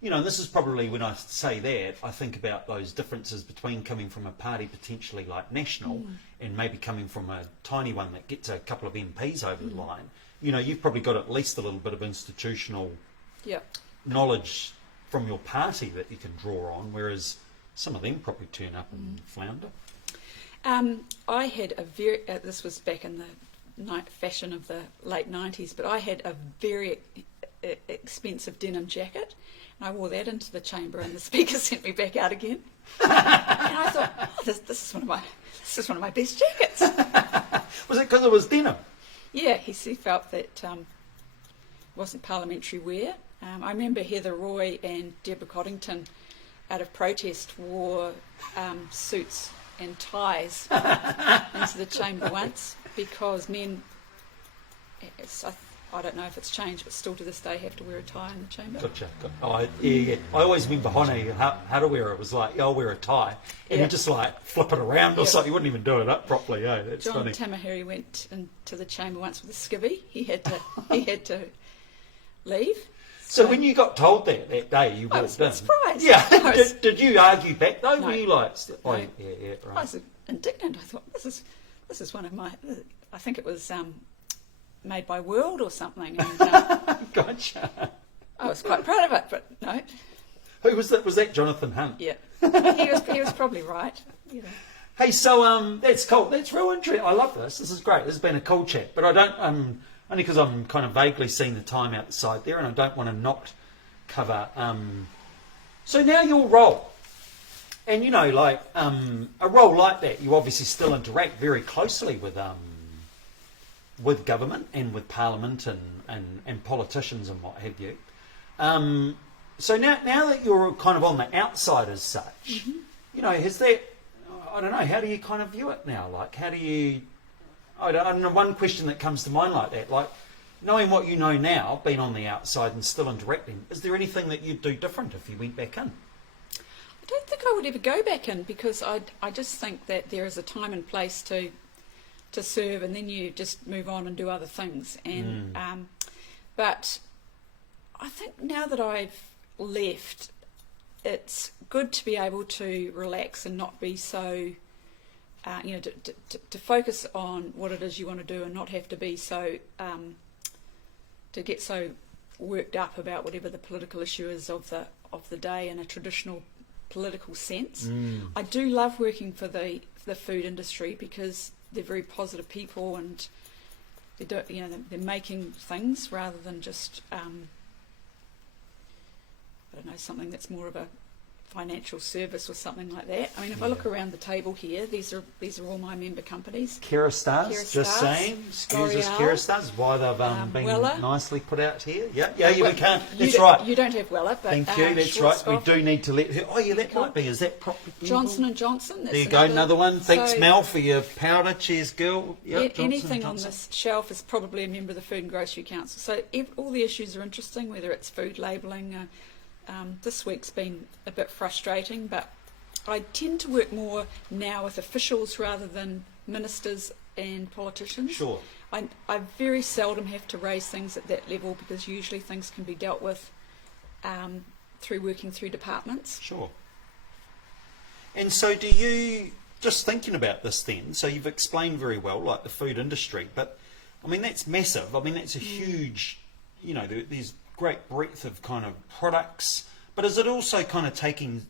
you know, and this is probably when I say that I think about those differences between coming from a party potentially like National and maybe coming from a tiny one that gets a couple of MPs over the line. You know, you've probably got at least a little bit of institutional knowledge from your party that you can draw on, whereas some of them probably turn up and flounder. I had this was back in the fashion of the late 90s, but I had a very expensive denim jacket, and I wore that into the chamber, and the Speaker sent me back out again. And I thought, oh, this is one of my best jackets. Was it because it was denim? Yeah, he felt that it wasn't parliamentary wear. I remember Heather Roy and Deborah Coddington, out of protest, wore suits and ties into the chamber once because men, I don't know if it's changed, but still to this day have to wear a tie in the chamber. Gotcha. Oh, yeah. I always remember Honey, how to wear it. It was like, I'll wear a tie. And you just like flip it around or something. You wouldn't even do it up properly. That's John funny. Tamahiri went into the chamber once with a skivvy. He had to leave. So when you got told that day, you walked in. Surprised. Yeah. Did you argue back though? No. Were you like, No. right. I was indignant. I thought this is one of my. I think it was made by World or something. And, Gotcha. I was quite proud of it, but no. Who was that? Was that Jonathan Hunt? Yeah, he was probably right. You know. Hey, so that's cool. That's real interesting. I love this. This is great. This has been a cool chat, but I don't only because I'm kind of vaguely seeing the time outside there, and I don't want to not cover. So now your role, and you know, like a role like that, you obviously still interact very closely with government and with Parliament and politicians and what have you. So now that you're kind of on the outside as such, you know, has that? I don't know. How do you kind of view it now? Like, how do you? I don't know, one question that comes to mind like that, like knowing what you know now, being on the outside and still interacting, is there anything that you'd do different if you went back in? I don't think I would ever go back in because I just think that there is a time and place to serve, and then you just move on and do other things. And but I think now that I've left, it's good to be able to relax and not be so. You know, to focus on what it is you want to do and not have to be so, to get so worked up about whatever the political issue is of the day in a traditional political sense. I do love working for the food industry because they're very positive people and they don't, you know, they're making things rather than just, I don't know, something that's more of a financial service or something like that. I mean, if I look around the table here, these are all my member companies. Kira Stars, just saying. Excuse us, Kira Stars, why they've been Weller. nicely put out here. Yeah, we can't. You That's right. You don't have Weller, but Thank you. That's right. We Schwarzkopf, do need to let her. Oh, yeah, that might be. Is that proper? Johnson & Johnson. That's There you go, another one. Thanks, Mel, for your powder. Cheers, girl. Yep, anything on Johnson. this shelf is probably a member of the Food and Grocery Council. So all the issues are interesting, whether it's food labelling. This week's been a bit frustrating, but I tend to work more now with officials rather than ministers and politicians. Sure. I very seldom have to raise things at that level because usually things can be dealt with through working through departments. Sure. And so do you, just thinking about this then, so you've explained very well, like the food industry, but I mean, that's massive. I mean, that's a huge, you know, there's great breadth of kind of products. But is it also kind of taking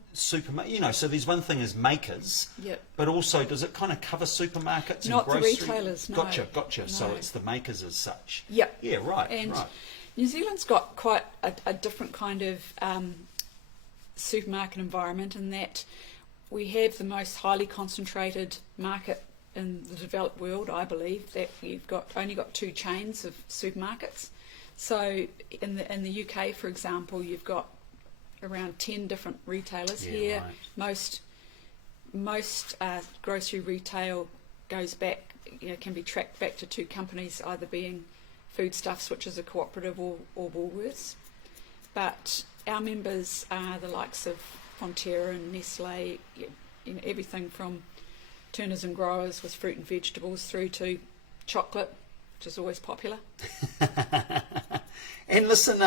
you know, so there's one thing is makers, Yep. but also does it kind of cover supermarkets Not and the grocery? retailers, no. Gotcha. No. So it's the makers as such. Yep. Yeah, right, And right. New Zealand's got quite a different kind of supermarket environment in that we have the most highly concentrated market in the developed world, I believe, that you've only got 2 chains of supermarkets. So in the UK, for example, you've got around 10 different retailers. Yeah, here. right. Most grocery retail goes back, you know, can be tracked back to 2 companies, either being Foodstuffs, which is a cooperative, or Woolworths. But our members are the likes of Fonterra and Nestle, you know, everything from Turners and Growers with fruit and vegetables through to chocolate, which is always popular. And listen,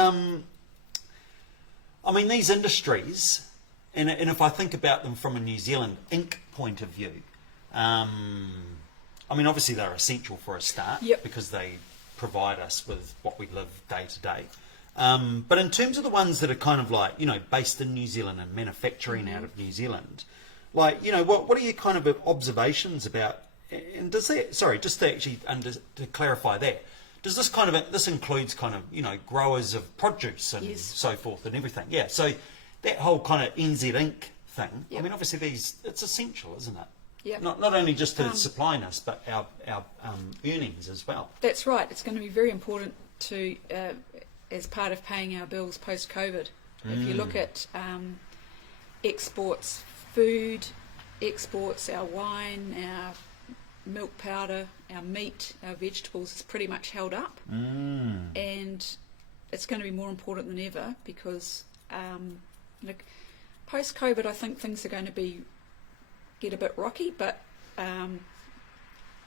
I mean, these industries, and if I think about them from a New Zealand Inc. point of view, I mean, obviously they're essential for a start, Yep. because they provide us with what we live day to day. But in terms of the ones that are kind of like, you know, based in New Zealand and manufacturing out of New Zealand, like, you know, what are your kind of observations about, and does that, sorry, just to actually to clarify that, does this includes kind of, you know, growers of produce and Yes. so forth and everything? Yeah, so that whole kind of NZ Inc. thing, I Yep. mean, obviously it's essential, isn't it? Yep. Not only just to supplying us, but our earnings as well. That's right. It's going to be very important to, as part of paying our bills post-COVID. If you look at exports, food exports, our wine, our milk powder, our meat, our vegetables, it's pretty much held up. And it's going to be more important than ever because, look, post-COVID, I think things are going to get a bit rocky, but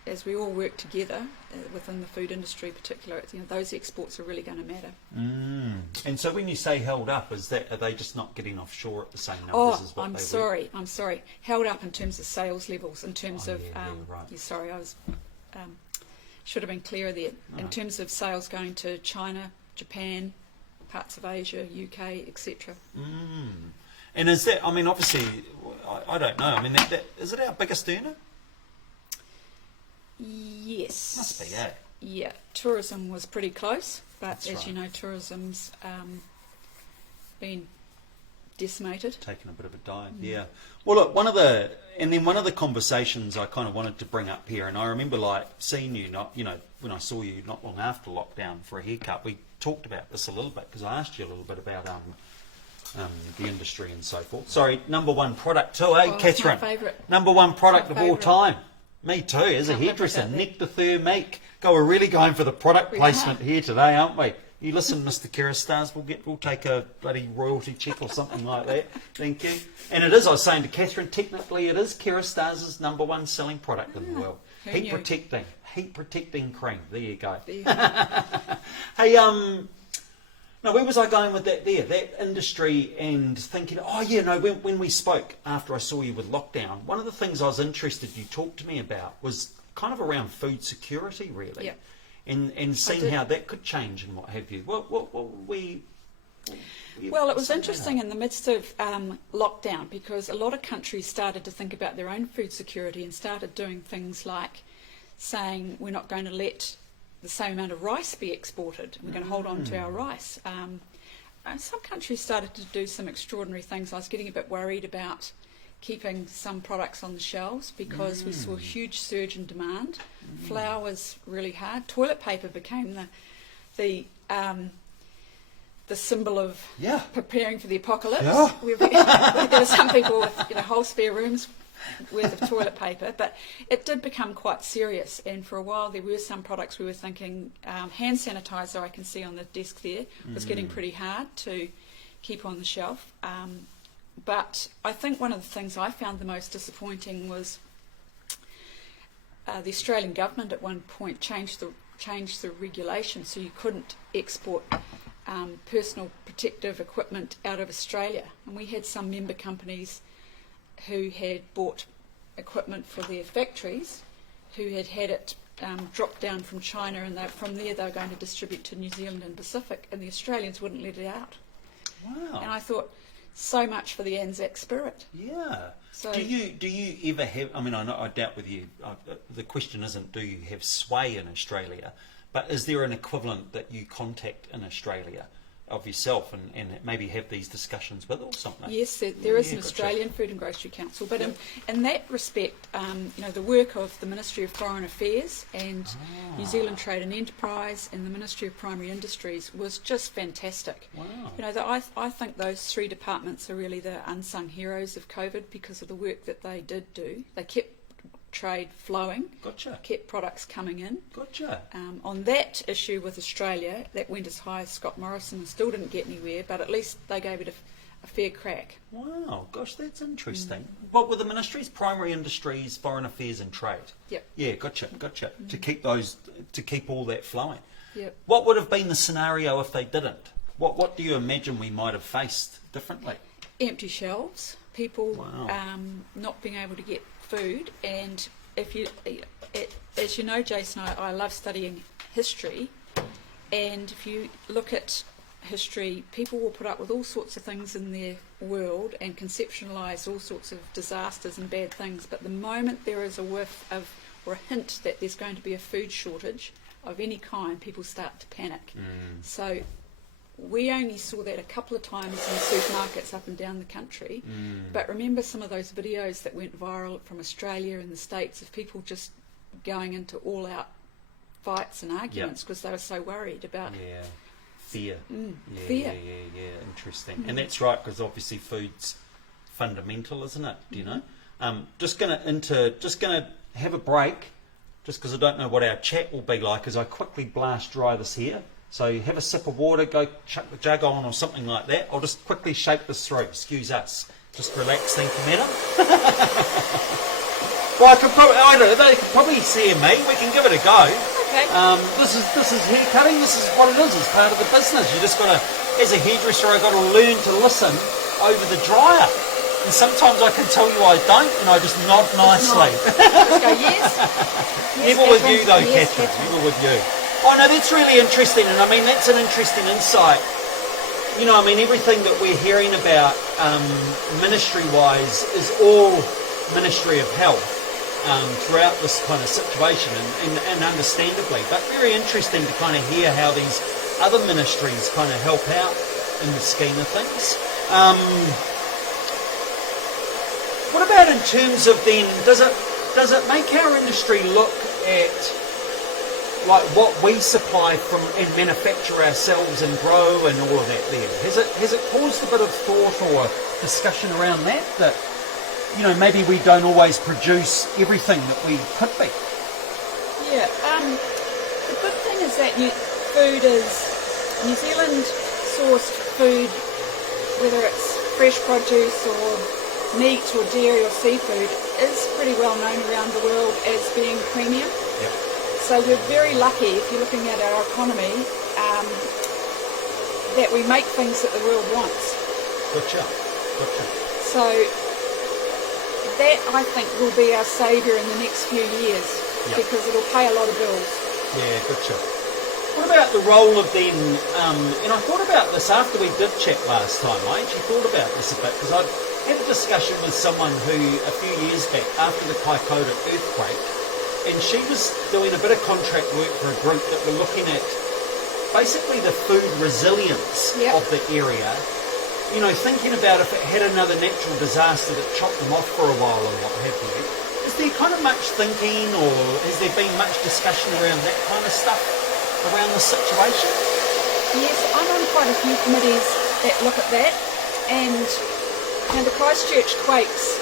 as we all work together within the food industry in particular, you know, those exports are really going to matter. And so when you say held up, are they just not getting offshore at the same numbers as what they were? I'm sorry. Held up in terms of sales levels, in terms of... right. yeah, sorry, I was should have been clearer there. In terms of sales going to China, Japan, parts of Asia, UK, etc. And is that, I mean, obviously, I don't know, I mean, is it our biggest earner? Yes. Must be, eh? Yeah, tourism was pretty close, but That's as right. you know, tourism's been decimated. Taking a bit of a dive, yeah. Well, look, one of the conversations I kind of wanted to bring up here, and I remember like seeing you, when I saw you not long after lockdown for a haircut, we talked about this a little bit because I asked you a little bit about the industry and so forth. Sorry, number 1 product too, eh, Oh, it's Catherine? my favourite. Number 1 product It's of my all favourite. time. Me too, as a Can't live hairdresser. without that. Nectar Thermique. Go, we're really going for the product We placement are. here today, aren't we? You listen, Mr. Kerastars, we'll take a bloody royalty check or something like that. Thank you. And it is, I was saying to Catherine, technically it is Kerastars' number 1 selling product in the world. Who Heat knew? protecting cream. There you go. There you go. Hey, now where was I going with that there? That industry and thinking, when we spoke after I saw you with lockdown, one of the things I was interested you talked to me about was kind of around food security, really. Yep. And seeing did. how that could change and what have you. Well, Well, it was interesting in the midst of lockdown because a lot of countries started to think about their own food security and started doing things like saying we're not going to let the same amount of rice be exported. We're going to hold on to our rice. Some countries started to do some extraordinary things. I was getting a bit worried about keeping some products on the shelves because we saw a huge surge in demand. Flour was really hard. Toilet paper became the symbol of preparing for the apocalypse. Yeah. There were some people with whole spare rooms worth of toilet paper, but it did become quite serious. And for a while, there were some products we were thinking. Hand sanitizer, I can see on the desk there, was getting pretty hard to keep on the shelf. But I think one of the things I found the most disappointing was the Australian government at one point changed the regulation so you couldn't export personal protective equipment out of Australia. And we had some member companies who had bought equipment for their factories who had it dropped down from China, and from there they were going to distribute to New Zealand and Pacific, and the Australians wouldn't let it out. Wow. And I thought, so much for the Anzac spirit. Yeah. So, do you ever have? I mean, I doubt with you. The question isn't do you have sway in Australia, but is there an equivalent that you contact in Australia of yourself and maybe have these discussions with or something? Yes, there is an gotcha. Australian Food and Grocery Council, but in that respect, the work of the Ministry of Foreign Affairs and New Zealand Trade and Enterprise and the Ministry of Primary Industries was just fantastic. Wow. I think those three departments are really the unsung heroes of COVID because of the work that they did do. They kept trade flowing, Gotcha. kept products coming in. Gotcha. On that issue with Australia, that went as high as Scott Morrison and still didn't get anywhere, but at least they gave it a fair crack. Wow, gosh, that's interesting. What were the ministries? Primary Industries, Foreign Affairs and Trade. Yep. Yeah, gotcha. To keep all that flowing. Yep. What would have been the scenario if they didn't? What do you imagine we might have faced differently? Empty shelves, people Wow. not being able to get food, and as you know, Jason, I love studying history, and if you look at history, people will put up with all sorts of things in their world and conceptualise all sorts of disasters and bad things, but the moment there is a whiff of or a hint that there's going to be a food shortage of any kind, people start to panic. So we only saw that a couple of times in supermarkets up and down the country, but remember some of those videos that went viral from Australia and the States of people just going into all-out fights and arguments because they were so worried about Fear. Fear. Yeah. Interesting. And that's right, because obviously food's fundamental, isn't it? Do you know? Just gonna have a break, just because I don't know what our chat will be like as I quickly blast dry this here. So have a sip of water, go chuck the jug on or something like that. I'll just quickly shake this through. Excuse us. Just relax, thank you, madam. Well, they could probably see me. We can give it a go. Okay. This is hair cutting. This is what it is. It's part of the business. You just got to, as a hairdresser, I've got to learn to listen over the dryer. And sometimes I can tell you I don't, and I just nod nicely. Just go, yes. Never with you though, Katherine. Never with you. Oh no, that's really interesting, and I mean that's an interesting insight. You know, I mean everything that we're hearing about ministry-wise is all Ministry of Health throughout this kind of situation, and understandably, but very interesting to kind of hear how these other ministries kind of help out in the scheme of things. What about in terms of then, does it make our industry look at like what we supply from and manufacture ourselves and grow and all of that then? Has it caused a bit of thought or discussion around that you know, maybe we don't always produce everything that we could be? Yeah, the good thing is that food is New Zealand sourced food, whether it's fresh produce or meat or dairy or seafood, is pretty well known around the world as being premium. Yep. So we're very lucky, if you're looking at our economy, that we make things that the world wants. Gotcha. So that, I think, will be our saviour in the next few years, because it'll pay a lot of bills. Yeah, gotcha. What about the role of then, and I thought about this after we did chat last time, I actually thought about this a bit, because I had a discussion with someone who, a few years back, after the Kaikoura earthquake, and she was doing a bit of contract work for a group that were looking at basically the food resilience of the area. You know, thinking about if it had another natural disaster that chopped them off for a while and what have you. Is there kind of much thinking, or has there been much discussion around that kind of stuff around the situation? Yes, I'm on quite a few committees that look at that, and the Christchurch quakes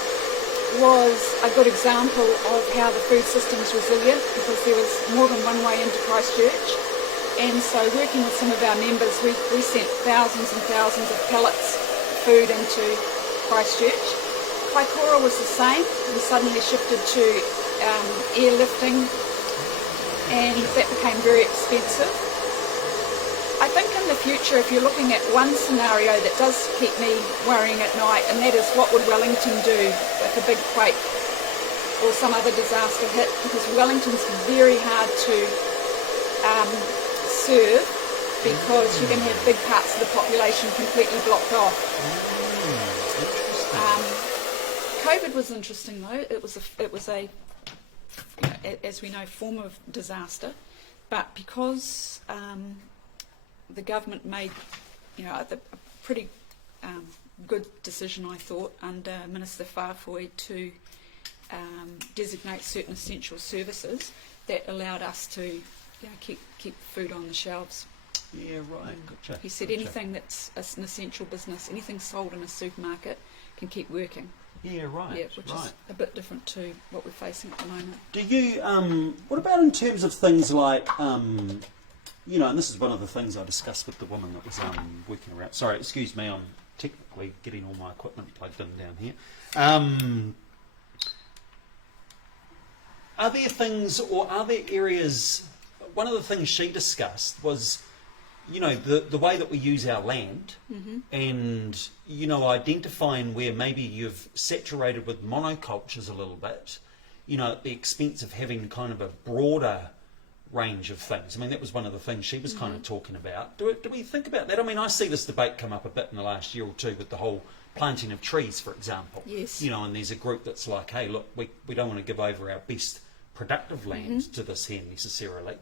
was a good example of how the food system's resilient, because there was more than one way into Christchurch. And so working with some of our members, we sent thousands and thousands of pallets of food into Christchurch. Kaikoura was the same. We suddenly shifted to airlifting, and that became very expensive. I think in the future, if you're looking at one scenario that does keep me worrying at night, and that is what would Wellington do if a big quake or some other disaster hit, because Wellington's very hard to serve, because you're going to have big parts of the population completely blocked off. COVID was interesting though. It was a you know, as we know, form of disaster, but because the government made, you know, a pretty good decision, I thought, under Minister Whāwhoi to designate certain essential services, that allowed us to, you know, keep food on the shelves. Yeah, right. Gotcha. He said anything that's an essential business, anything sold in a supermarket, can keep working. Yeah, right. Yeah, which is a bit different to what we're facing at the moment. Do you, what about in terms of things like, you know, and this is one of the things I discussed with the woman that was working around. Sorry, excuse me, I'm technically getting all my equipment plugged in down here. Are there things, or are there areas, one of the things she discussed was, you know, the way that we use our land, and, you know, identifying where maybe you've saturated with monocultures a little bit, you know, at the expense of having kind of a broader range of things. I mean, that was one of the things she was kind of talking about. Do we think about that? I mean, I see this debate come up a bit in the last year or two with the whole planting of trees, for example. Yes. You know, and there's a group that's like, hey, look, we don't want to give over our best productive land to this here necessarily.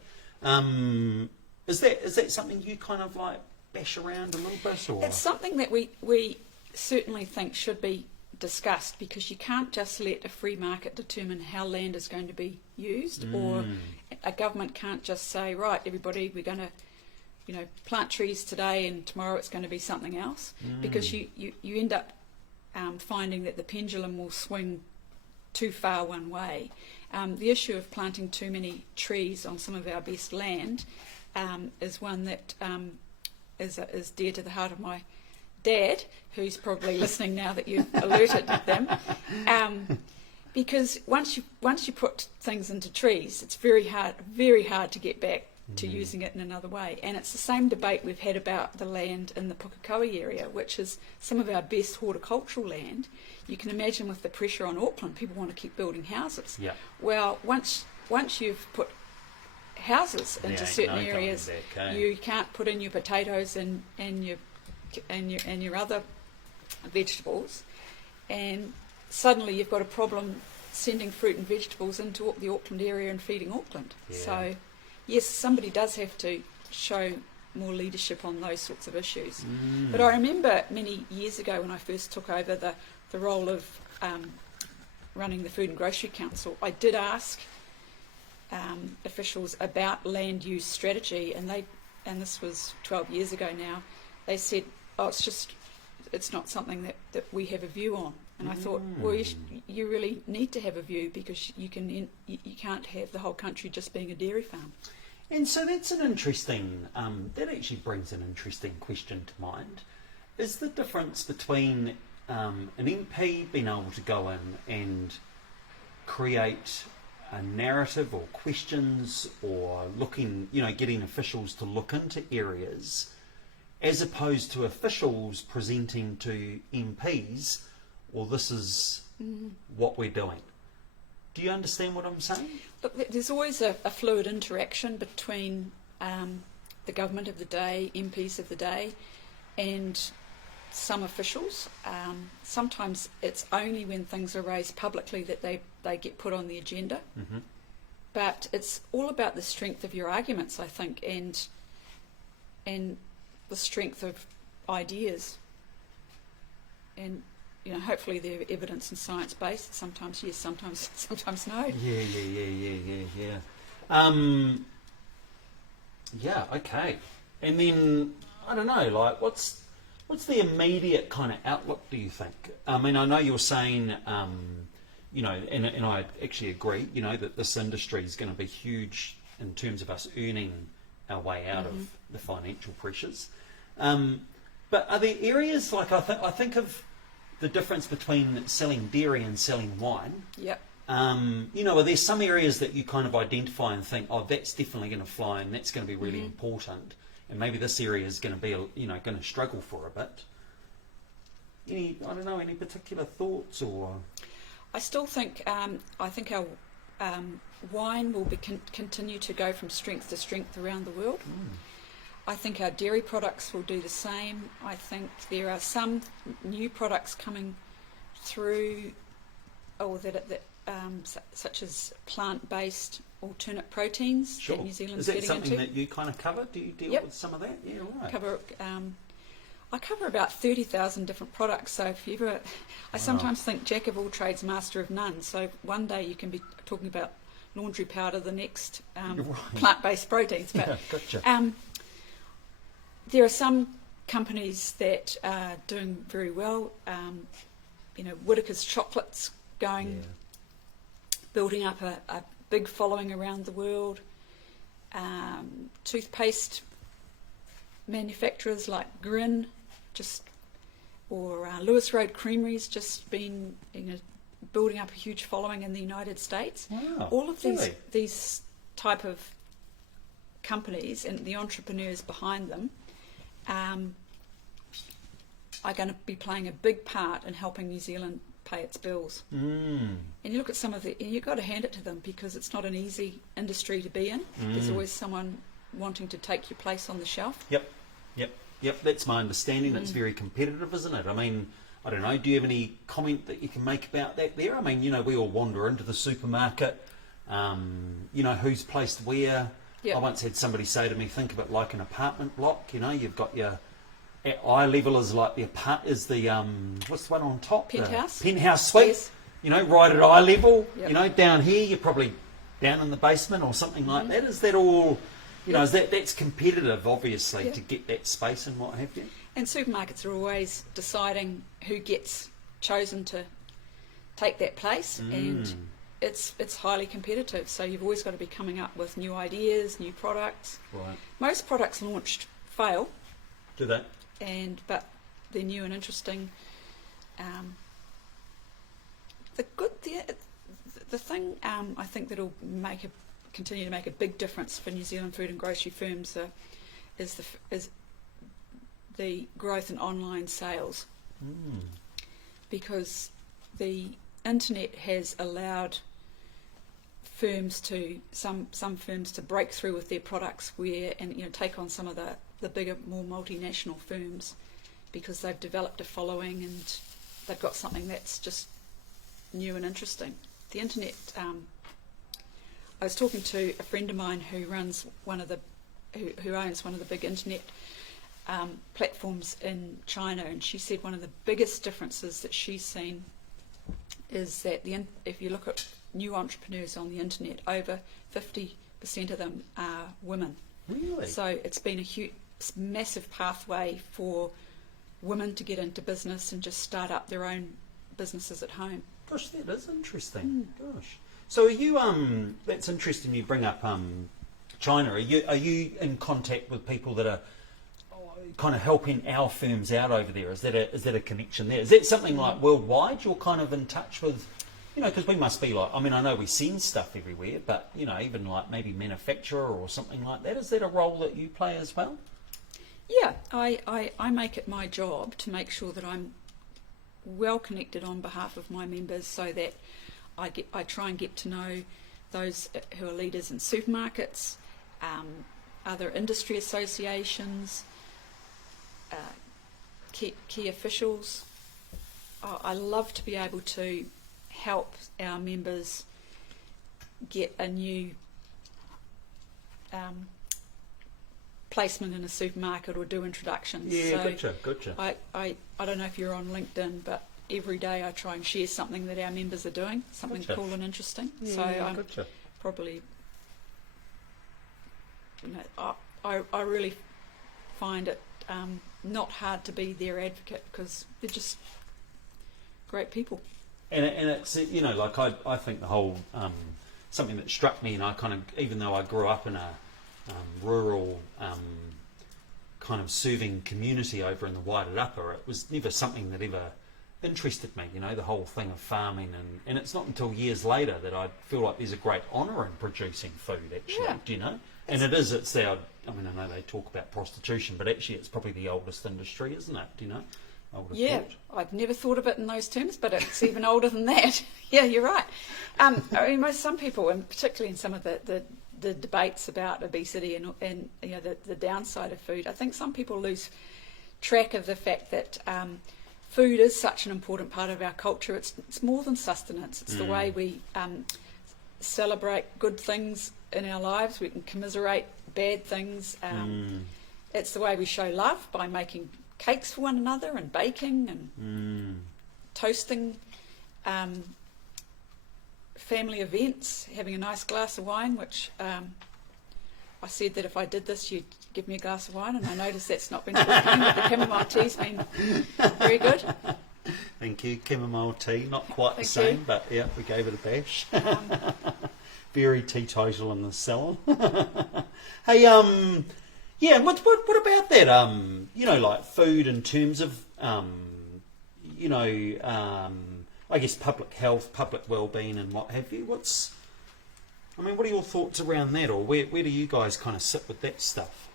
Is that something you kind of like bash around a little bit? Or? It's something that we certainly think should be discussed, because you can't just let a free market determine how land is going to be used, or a government can't just say, right, everybody, we're going to, you know, plant trees today and tomorrow it's going to be something else, because you end up finding that the pendulum will swing too far one way. The issue of planting too many trees on some of our best land is one that is dear to the heart of my dad, who's probably listening now that you've alerted them. Because once you put things into trees, it's very hard to get back to using it in another way. And it's the same debate we've had about the land in the Pukekohe area, which is some of our best horticultural land. You can imagine with the pressure on Auckland, people want to keep building houses. Yeah. Well, once you've put houses into certain areas, you can't put in your potatoes and your other vegetables, and suddenly you've got a problem sending fruit and vegetables into the Auckland area and feeding Auckland. Yeah. So yes, somebody does have to show more leadership on those sorts of issues. But I remember many years ago when I first took over the role of running the Food and Grocery Council, I did ask officials about land use strategy, and this was 12 years ago now, they said, oh, it's not something that we have a view on. And I thought, well, you really need to have a view, because you can't have the whole country just being a dairy farm. And so that's an interesting, that actually brings an interesting question to mind. Is the difference between an MP being able to go in and create a narrative or questions, or looking, you know, getting officials to look into areas, as opposed to officials presenting to MPs, well, this is what we're doing? Do you understand what I'm saying? Look, there's always a fluid interaction between the government of the day, MPs of the day, and some officials. Sometimes it's only when things are raised publicly that they get put on the agenda. But it's all about the strength of your arguments, I think, and the strength of ideas. And, you know, hopefully they're evidence and science based. Sometimes yes, sometimes no. Yeah. Yeah, okay. And then, I don't know, like, what's the immediate kind of outlook, do you think? I mean, I know you're saying, you know, and I actually agree, you know, that this industry is going to be huge in terms of us earning our way out of the financial pressures. But are there areas, like I think of the difference between selling dairy and selling wine? Yep. You know, are there some areas that you kind of identify and think, oh, that's definitely going to fly and that's going to be really important, and maybe this area is going to be, you know, going to struggle for a bit? Any particular thoughts or? I still think I think our wine will continue to go from strength to strength around the world. I think our dairy products will do the same. I think there are some new products coming through, such as plant-based alternate proteins that New Zealand's getting into. Is that something that you kind of cover? Do you deal with some of that? Yeah, right. I cover about 30,000 different products. So if you ever, I sometimes think jack of all trades, master of none. So one day you can be talking about laundry powder, the next plant-based proteins. But yeah, gotcha. There are some companies that are doing very well. Whittaker's chocolates building up a big following around the world. Toothpaste manufacturers like Grin, or Lewis Road Creameries just been building up a huge following in the United States. Wow, all of these type of companies and the entrepreneurs behind them are going to be playing a big part in helping New Zealand pay its bills. And you look at some of and you've got to hand it to them, because it's not an easy industry to be in. There's always someone wanting to take your place on the shelf. Yep, that's my understanding. It's very competitive, isn't it? I mean, I don't know, do you have any comment that you can make about that there? I mean, we all wander into the supermarket, who's placed where. Yep. I once had somebody say to me, think of it like an apartment block, you've got your, at eye level is like what's the one on top? Penthouse. The penthouse suite, yes. Right at eye level, Yep. Down here you're probably down in the basement or something like that. Is that all... that's competitive, obviously, to get that space and what have you. And supermarkets are always deciding who gets chosen to take that place, and it's highly competitive. So you've always got to be coming up with new ideas, new products. Right. Most products launched fail. Do they? But they're new and interesting. The thing I think that'll continue to make a big difference for New Zealand food and grocery firms is the growth in online sales, because the internet has allowed some firms to break through with their products and take on some of the bigger, more multinational firms, because they've developed a following and they've got something that's just new and interesting. The internet. I was talking to a friend of mine who owns one of the big internet platforms in China, and she said one of the biggest differences that she's seen is that if you look at new entrepreneurs on the internet, over 50% of them are women. Really? So it's been a massive pathway for women to get into business and just start up their own businesses at home. Gosh, that is interesting. Gosh. So are you, that's interesting you bring up China. Are you in contact with people that are kind of helping our firms out over there? Is that a connection there? Is that something like worldwide you're kind of in touch with? Because we must be like, I mean, I know we send stuff everywhere, but, even like maybe manufacturer or something like that. Is that a role that you play as well? Yeah, I make it my job to make sure that I'm well connected on behalf of my members, so that I try and get to know those who are leaders in supermarkets, other industry associations, key officials. I love to be able to help our members get a new placement in a supermarket or do introductions. Yeah, gotcha. I don't know if you're on LinkedIn, but every day I try and share something that our members are doing, something cool and interesting. Yeah, so I'm gotcha. Probably, I really find it not hard to be their advocate, because they're just great people. And it's, I think the whole, something that struck me, and I kind of, even though I grew up in a rural kind of serving community over in the Waited Upper, it was never something that ever interested me, the whole thing of farming, and it's not until years later that I feel like there's a great honour in producing food, actually, and I know they talk about prostitution, but actually it's probably the oldest industry, isn't it, I would have Yeah, thought. I'd never thought of it in those terms, but it's even older than that. Yeah, you're right. I mean, some people, and particularly in some of the debates about obesity and you know the downside of food, I think some people lose track of the fact that food is such an important part of our culture. It's more than sustenance. It's the way we celebrate good things in our lives. We can commiserate bad things. It's the way we show love by making cakes for one another and baking and toasting, family events, having a nice glass of wine, which I said that if I did this you'd give me a glass of wine, and I noticed that's not been forthcoming, but the chamomile tea's been very good. Thank you. Chamomile tea, not quite the Thank same, you. but yeah, we gave it a bash. Very teetotal in the salon. Hey, yeah, what about that? You know, like food in terms of, you know, I guess public health, public well-being, and what have you. What are your thoughts around that, or where do you guys kind of sit with that stuff?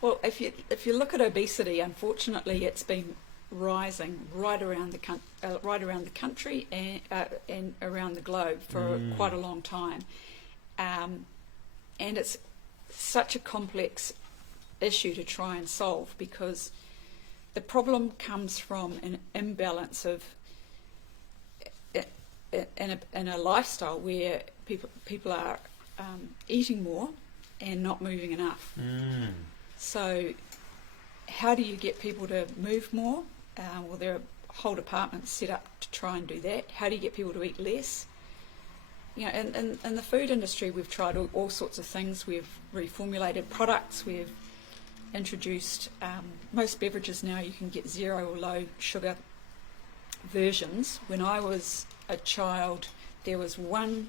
Well, if you look at obesity, unfortunately, it's been rising right around the country and around the globe for quite a long time, and it's such a complex issue to try and solve, because the problem comes from an imbalance of in a lifestyle where people are eating more and not moving enough. So how do you get people to move more? Well, there are whole departments set up to try and do that. How do you get people to eat less? You know, in the food industry, we've tried all sorts of things. We've reformulated products. We've introduced most beverages now. You can get 0 or low sugar versions. When I was a child, there was one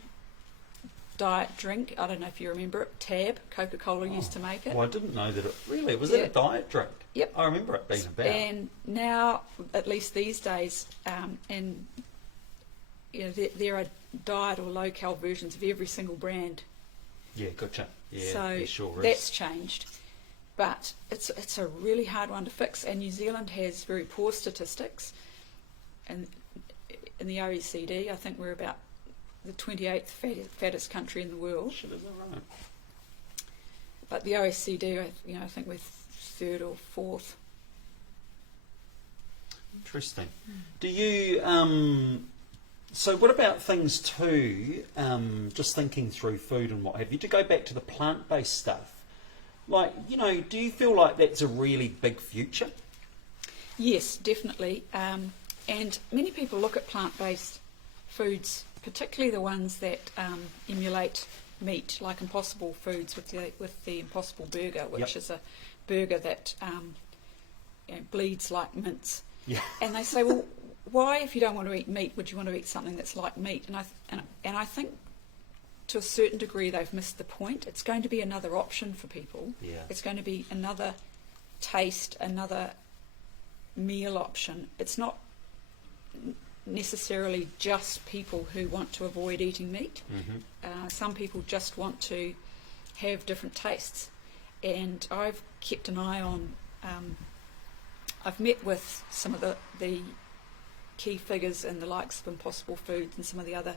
diet drink. I don't know if you remember it. Tab. Coca-Cola used to make it. Well, I didn't know that. Was it a diet drink? Yep. I remember it being about. And now, at least these days, and you know, there are diet or low-cal versions of every single brand. Yeah, gotcha. Yeah, so there sure is. That's changed, but it's a really hard one to fix. And New Zealand has very poor statistics, and in the OECD, I think we're about the 28th fattest country in the world. Shit, is that right? But the OECD, I think we're 3rd or 4th. Interesting. Do you? So, what about things too? Just thinking through food and what have you. To go back to the plant-based stuff, like, you know, do you feel like that's a really big future? Yes, definitely. And many people look at plant-based foods, particularly the ones that emulate meat, like Impossible Foods with the Impossible Burger, which is a burger that bleeds like mince. Yeah. And they say, well, why, if you don't want to eat meat, would you want to eat something that's like meat? And I think to a certain degree they've missed the point. It's going to be another option for people. Yeah. It's going to be another taste, another meal option. It's not necessarily just people who want to avoid eating meat. Some people just want to have different tastes, and I've kept an eye on I've met with some of the key figures in the likes of Impossible Foods and some of the other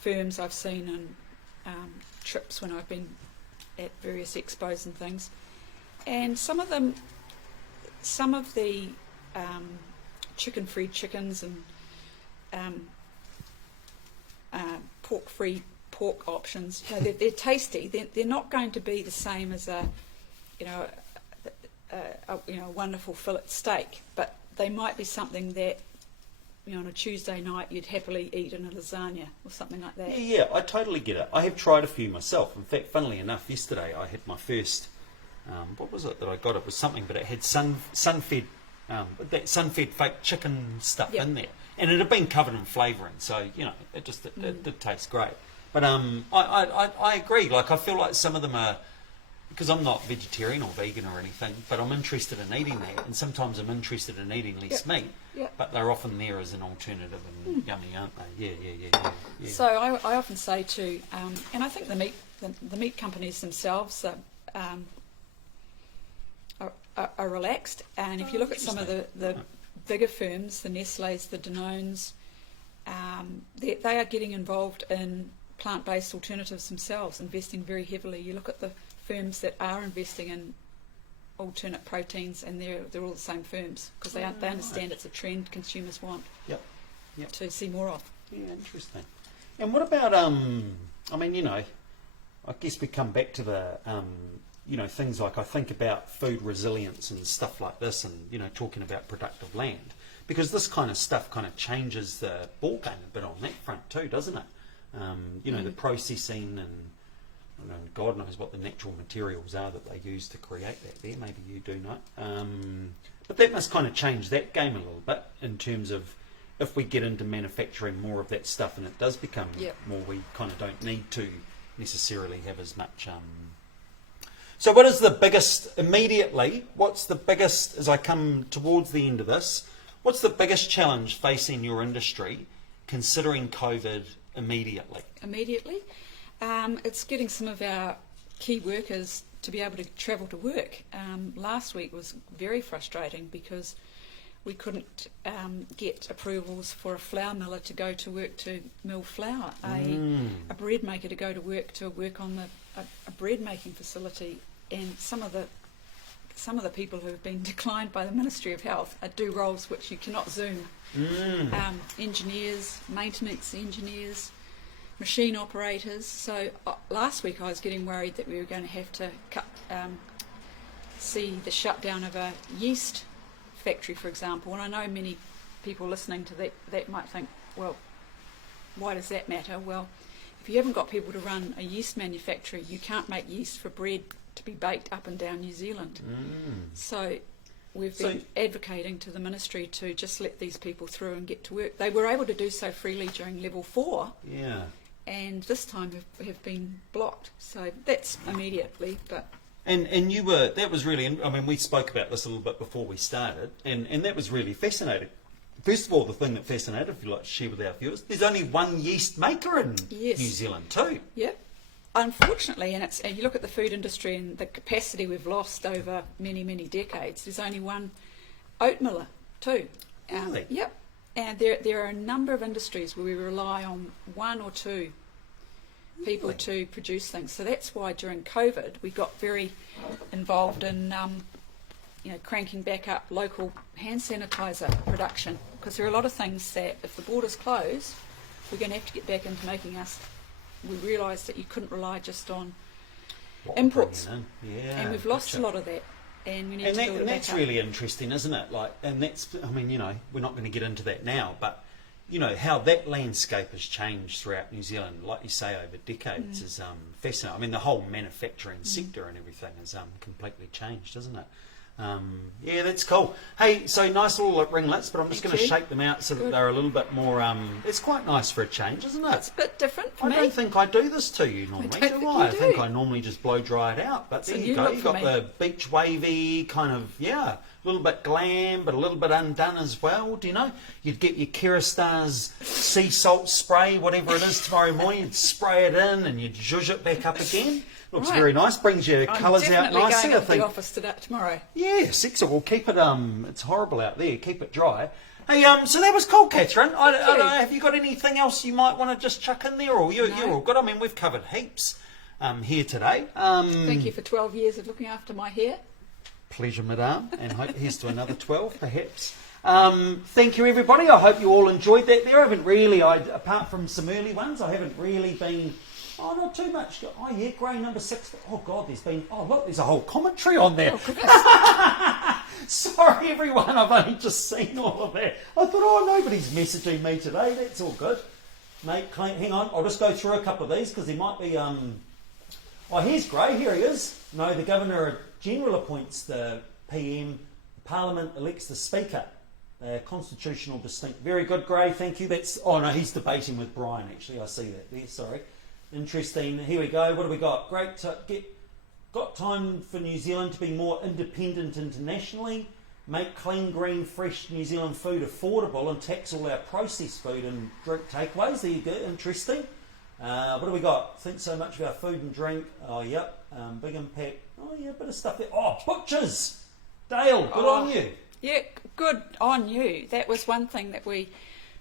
firms I've seen on trips when I've been at various expos and things, and some of the chicken-free chickens and pork-free pork options, you know, they're tasty. They're not going to be the same as a wonderful fillet steak, but they might be something that, you know, on a Tuesday night you'd happily eat in a lasagna or something like that. Yeah, I totally get it. I have tried a few myself. In fact, funnily enough, yesterday I had my first. What was it that I got? It was something, but it had sun-fed fake chicken stuff in there, and it had been covered in flavouring, so you know it did taste great. But I agree. Like, I feel like some of them are, because I'm not vegetarian or vegan or anything, but I'm interested in eating that, and sometimes I'm interested in eating less meat. But they're often there as an alternative and yummy, aren't they? Yeah. So I often say too, and I think the meat companies themselves are relaxed, and if you look at some of the bigger firms, the Nestle's, the Danones, they are getting involved in plant-based alternatives themselves, investing very heavily. You look at the firms that are investing in alternate proteins, and they're all the same firms, because they understand it's a trend consumers want to see more of. Yeah, interesting. And what about, I mean, you know, I guess we come back to the, you know, things like, I think about food resilience and stuff like this, and, you know, talking about productive land, because this kind of stuff kind of changes the ballgame a bit on that front too, doesn't it? You know, the processing and God knows what the natural materials are that they use to create that there. Maybe you do know. But that must kind of change that game a little bit in terms of if we get into manufacturing more of that stuff and it does become more, we kind of don't need to necessarily have as much. So what is the biggest, immediately, what's the biggest, as I come towards the end of this, what's the biggest challenge facing your industry considering COVID immediately? It's getting some of our key workers to be able to travel to work. Last week was very frustrating because we couldn't get approvals for a flour miller to go to work to mill flour, a bread maker to go to work on a bread making facility, and some of the people who have been declined by the Ministry of Health do roles which you cannot Zoom. Engineers, maintenance engineers, machine operators. So last week I was getting worried that we were going to have to see the shutdown of a yeast factory, for example. And I know many people listening to that might think, well, why does that matter? Well, if you haven't got people to run a yeast manufactory, you can't make yeast for bread to be baked up and down New Zealand. So we've been advocating to the ministry to just let these people through and get to work. They were able to do so freely during level 4. Yeah. And this time have been blocked. So that's immediately, but... And you were, that was really, I mean, we spoke about this a little bit before we started, and that was really fascinating. First of all, the thing that fascinated, if you'd like to share with our viewers, there's only one yeast maker in New Zealand too. Yep. Unfortunately, and you look at the food industry and the capacity we've lost over many, many decades, there's only one oat miller too. Really? Yep. And there are a number of industries where we rely on one or two people to produce things. So that's why during COVID we got very involved in cranking back up local hand sanitizer production, because there are a lot of things that if the borders close, we're going to have to get back into making us. We realised that you couldn't rely just on imports, and we've lost a lot of that, and we need to build it back up. And that's really interesting, isn't it? Like, and that's, I mean, you know, we're not going to get into that now, but you know how that landscape has changed throughout New Zealand, like you say, over decades, is fascinating. I mean, the whole manufacturing sector and everything has completely changed, isn't it? Yeah, that's cool. Hey, so nice little ringlets, but I'm just going to shake them out so that they're a little bit more... it's quite nice for a change, isn't it? It's a bit different for me. I don't think I do this to you normally, do I? I think I normally just blow dry it out. But there you go. You've got the beach wavy kind of, a little bit glam, but a little bit undone as well. Do you know? You'd get your Kerastars sea salt spray, whatever it is, tomorrow morning. You'd spray it in and you'd zhuzh it back up again. Looks very nice. Brings your colours out nicely. I'm definitely going to the office tomorrow. Yes, excellent. We'll keep it. It's horrible out there. Keep it dry. Hey, so that was cool, Katherine. I don't know, have you got anything else you might want to just chuck in there, or you're all good? I mean, we've covered heaps here today. Thank you for 12 years of looking after my hair. Pleasure, madame, and here's to another 12, perhaps. Thank you, everybody. I hope you all enjoyed that there. I haven't really, apart from some early ones, I haven't really been... Oh, not too much. Oh, yeah, grey number 6. Oh, God, there's a whole commentary on there. Oh, sorry, everyone, I've only just seen all of that. I thought, nobody's messaging me today. That's all good. Mate, hang on, I'll just go through a couple of these because there might be... Oh, here's Gray. Here he is. No, the Governor-General appoints the PM. Parliament elects the Speaker. Constitutional distinct. Very good, Gray. Thank you. Oh, no, he's debating with Brian, actually. I see that there. Sorry. Interesting. Here we go. What do we got? Great. Got time for New Zealand to be more independent internationally. Make clean, green, fresh New Zealand food affordable and tax all our processed food and drink takeaways. There you go. Interesting. What do we got? Think so much about food and drink. Oh, yep. Big impact. Oh, yeah, a bit of stuff there. Oh, butchers. Dale, good on you. Yeah, good on you. That was one thing that we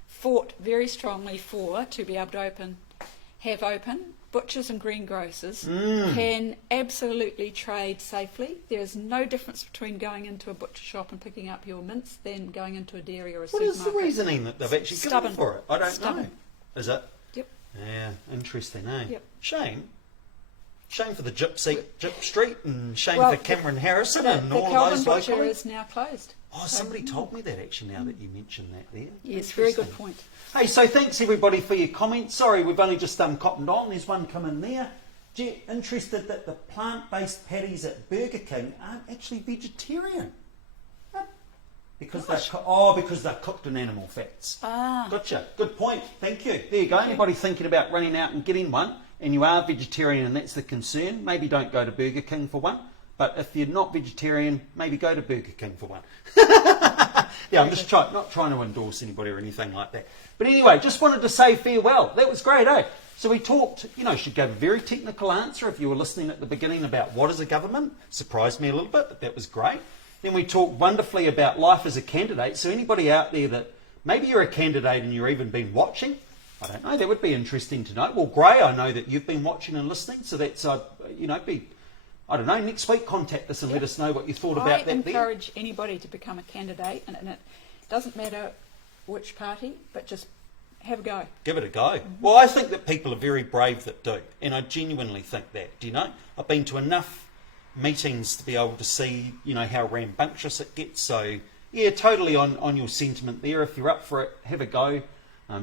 fought very strongly for, to be able to have open. Butchers and greengrocers can absolutely trade safely. There is no difference between going into a butcher shop and picking up your mince than going into a dairy or a supermarket. What is the reasoning that they've actually given for it? I don't know. Is it? Yep. Yeah, interesting, eh? Yep. Shame for the Gyp Street, and shame for Cameron Harrison and all of those locally. The Kelvin Butcher locally. is now closed. Oh, somebody told me that actually now that you mentioned that there. Yes, very good point. Hey, so thanks everybody for your comments. Sorry, we've only just cottoned on. There's one coming there. Gee, interested that the plant-based patties at Burger King aren't actually vegetarian. Because they're cooked in animal fats. Gotcha. Good point. Thank you. There you go. Anybody thinking about running out and getting one, and you are vegetarian and that's the concern, maybe don't go to Burger King for one. But if you're not vegetarian, maybe go to Burger King for one. Yeah, I'm just not trying to endorse anybody or anything like that. But anyway, just wanted to say farewell. That was great, eh? So we talked, she gave a very technical answer if you were listening at the beginning about what is a government. Surprised me a little bit, but that was great. Then we talked wonderfully about life as a candidate. So anybody out there that maybe you're a candidate and you've even been watching, I don't know, that would be interesting to know. Well, Gray, I know that you've been watching and listening, so that's, I don't know, next week contact us and let us know what you thought about that. I encourage anybody to become a candidate, and it doesn't matter which party, but just have a go. Give it a go. Mm-hmm. Well, I think that people are very brave that do, and I genuinely think that. Do you know? I've been to enough meetings to be able to see, how rambunctious it gets. So, yeah, totally on your sentiment there. If you're up for it, have a go.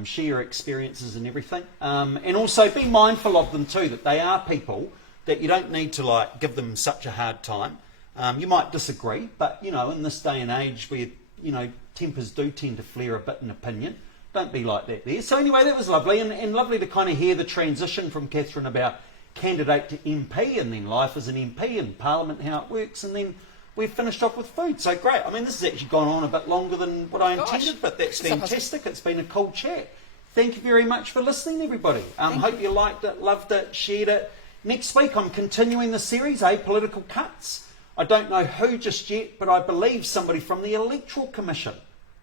Share your experiences and everything. And also be mindful of them too, that they are people that you don't need to give them such a hard time. You might disagree, but in this day and age where tempers do tend to flare a bit in opinion, don't be like that there. So anyway, that was lovely, and lovely to kind of hear the transition from Katherine about candidate to MP, and then life as an MP and Parliament, how it works, and then we've finished off with food. So great. I mean, this has actually gone on a bit longer than what I intended, but that's fantastic. It's been a cool chat. Thank you very much for listening, everybody. Hope you liked it, loved it, shared it. Next week, I'm continuing the series, Apolitical Cutz. I don't know who just yet, but I believe somebody from the Electoral Commission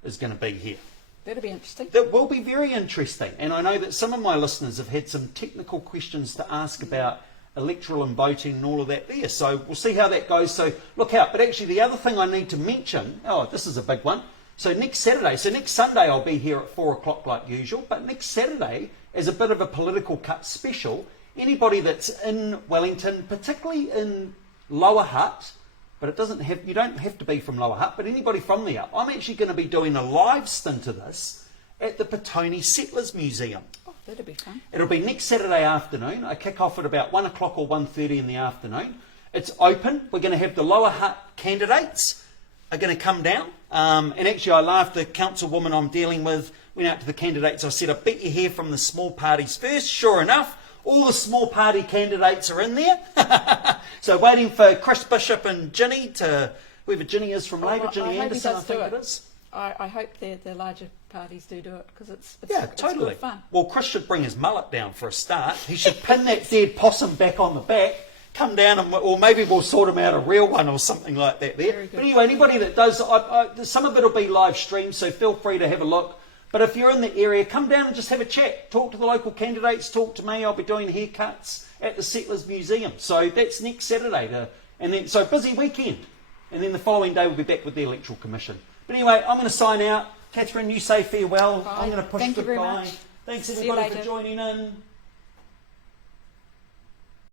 is going to be here. That'll be interesting. That will be very interesting. And I know that some of my listeners have had some technical questions to ask about electoral and voting and all of that there. So we'll see how that goes. So look out. But actually, the other thing I need to mention, this is a big one. So next Sunday, I'll be here at 4 o'clock like usual. But next Saturday, as a bit of a Political Cutz special, anybody that's in Wellington, particularly in Lower Hutt, but you don't have to be from Lower Hutt, but anybody from there, I'm actually going to be doing a live stint of this at the Petone Settlers Museum. Oh, that'll be fun. It'll be next Saturday afternoon. I kick off at about 1 o'clock or 1:30 in the afternoon. It's open. We're going to have the Lower Hutt candidates are going to come down. And actually, I laughed. The councilwoman I'm dealing with went out to the candidates. I said, I bet you hear from the small parties first. Sure enough, all the small party candidates are in there. So waiting for Chris Bishop and Ginny whoever Ginny is from Labour, Ginny Anderson, I think it is. I hope the larger parties do it, because it's totally good fun. Well, Chris should bring his mullet down for a start. He should pin that dead possum back on the back, come down, or maybe we'll sort him out a real one or something like that there. But anyway, anybody that does, some of it will be live streamed, so feel free to have a look. But if you're in the area, come down and just have a chat. Talk to the local candidates, talk to me. I'll be doing haircuts at the Settlers Museum. So that's next Saturday. So busy weekend. And then the following day we'll be back with the Electoral Commission. But anyway, I'm going to sign out. Katherine, you say farewell. Bye. I'm going to push Thank you very goodbye. much. Thanks See everybody you for joining in.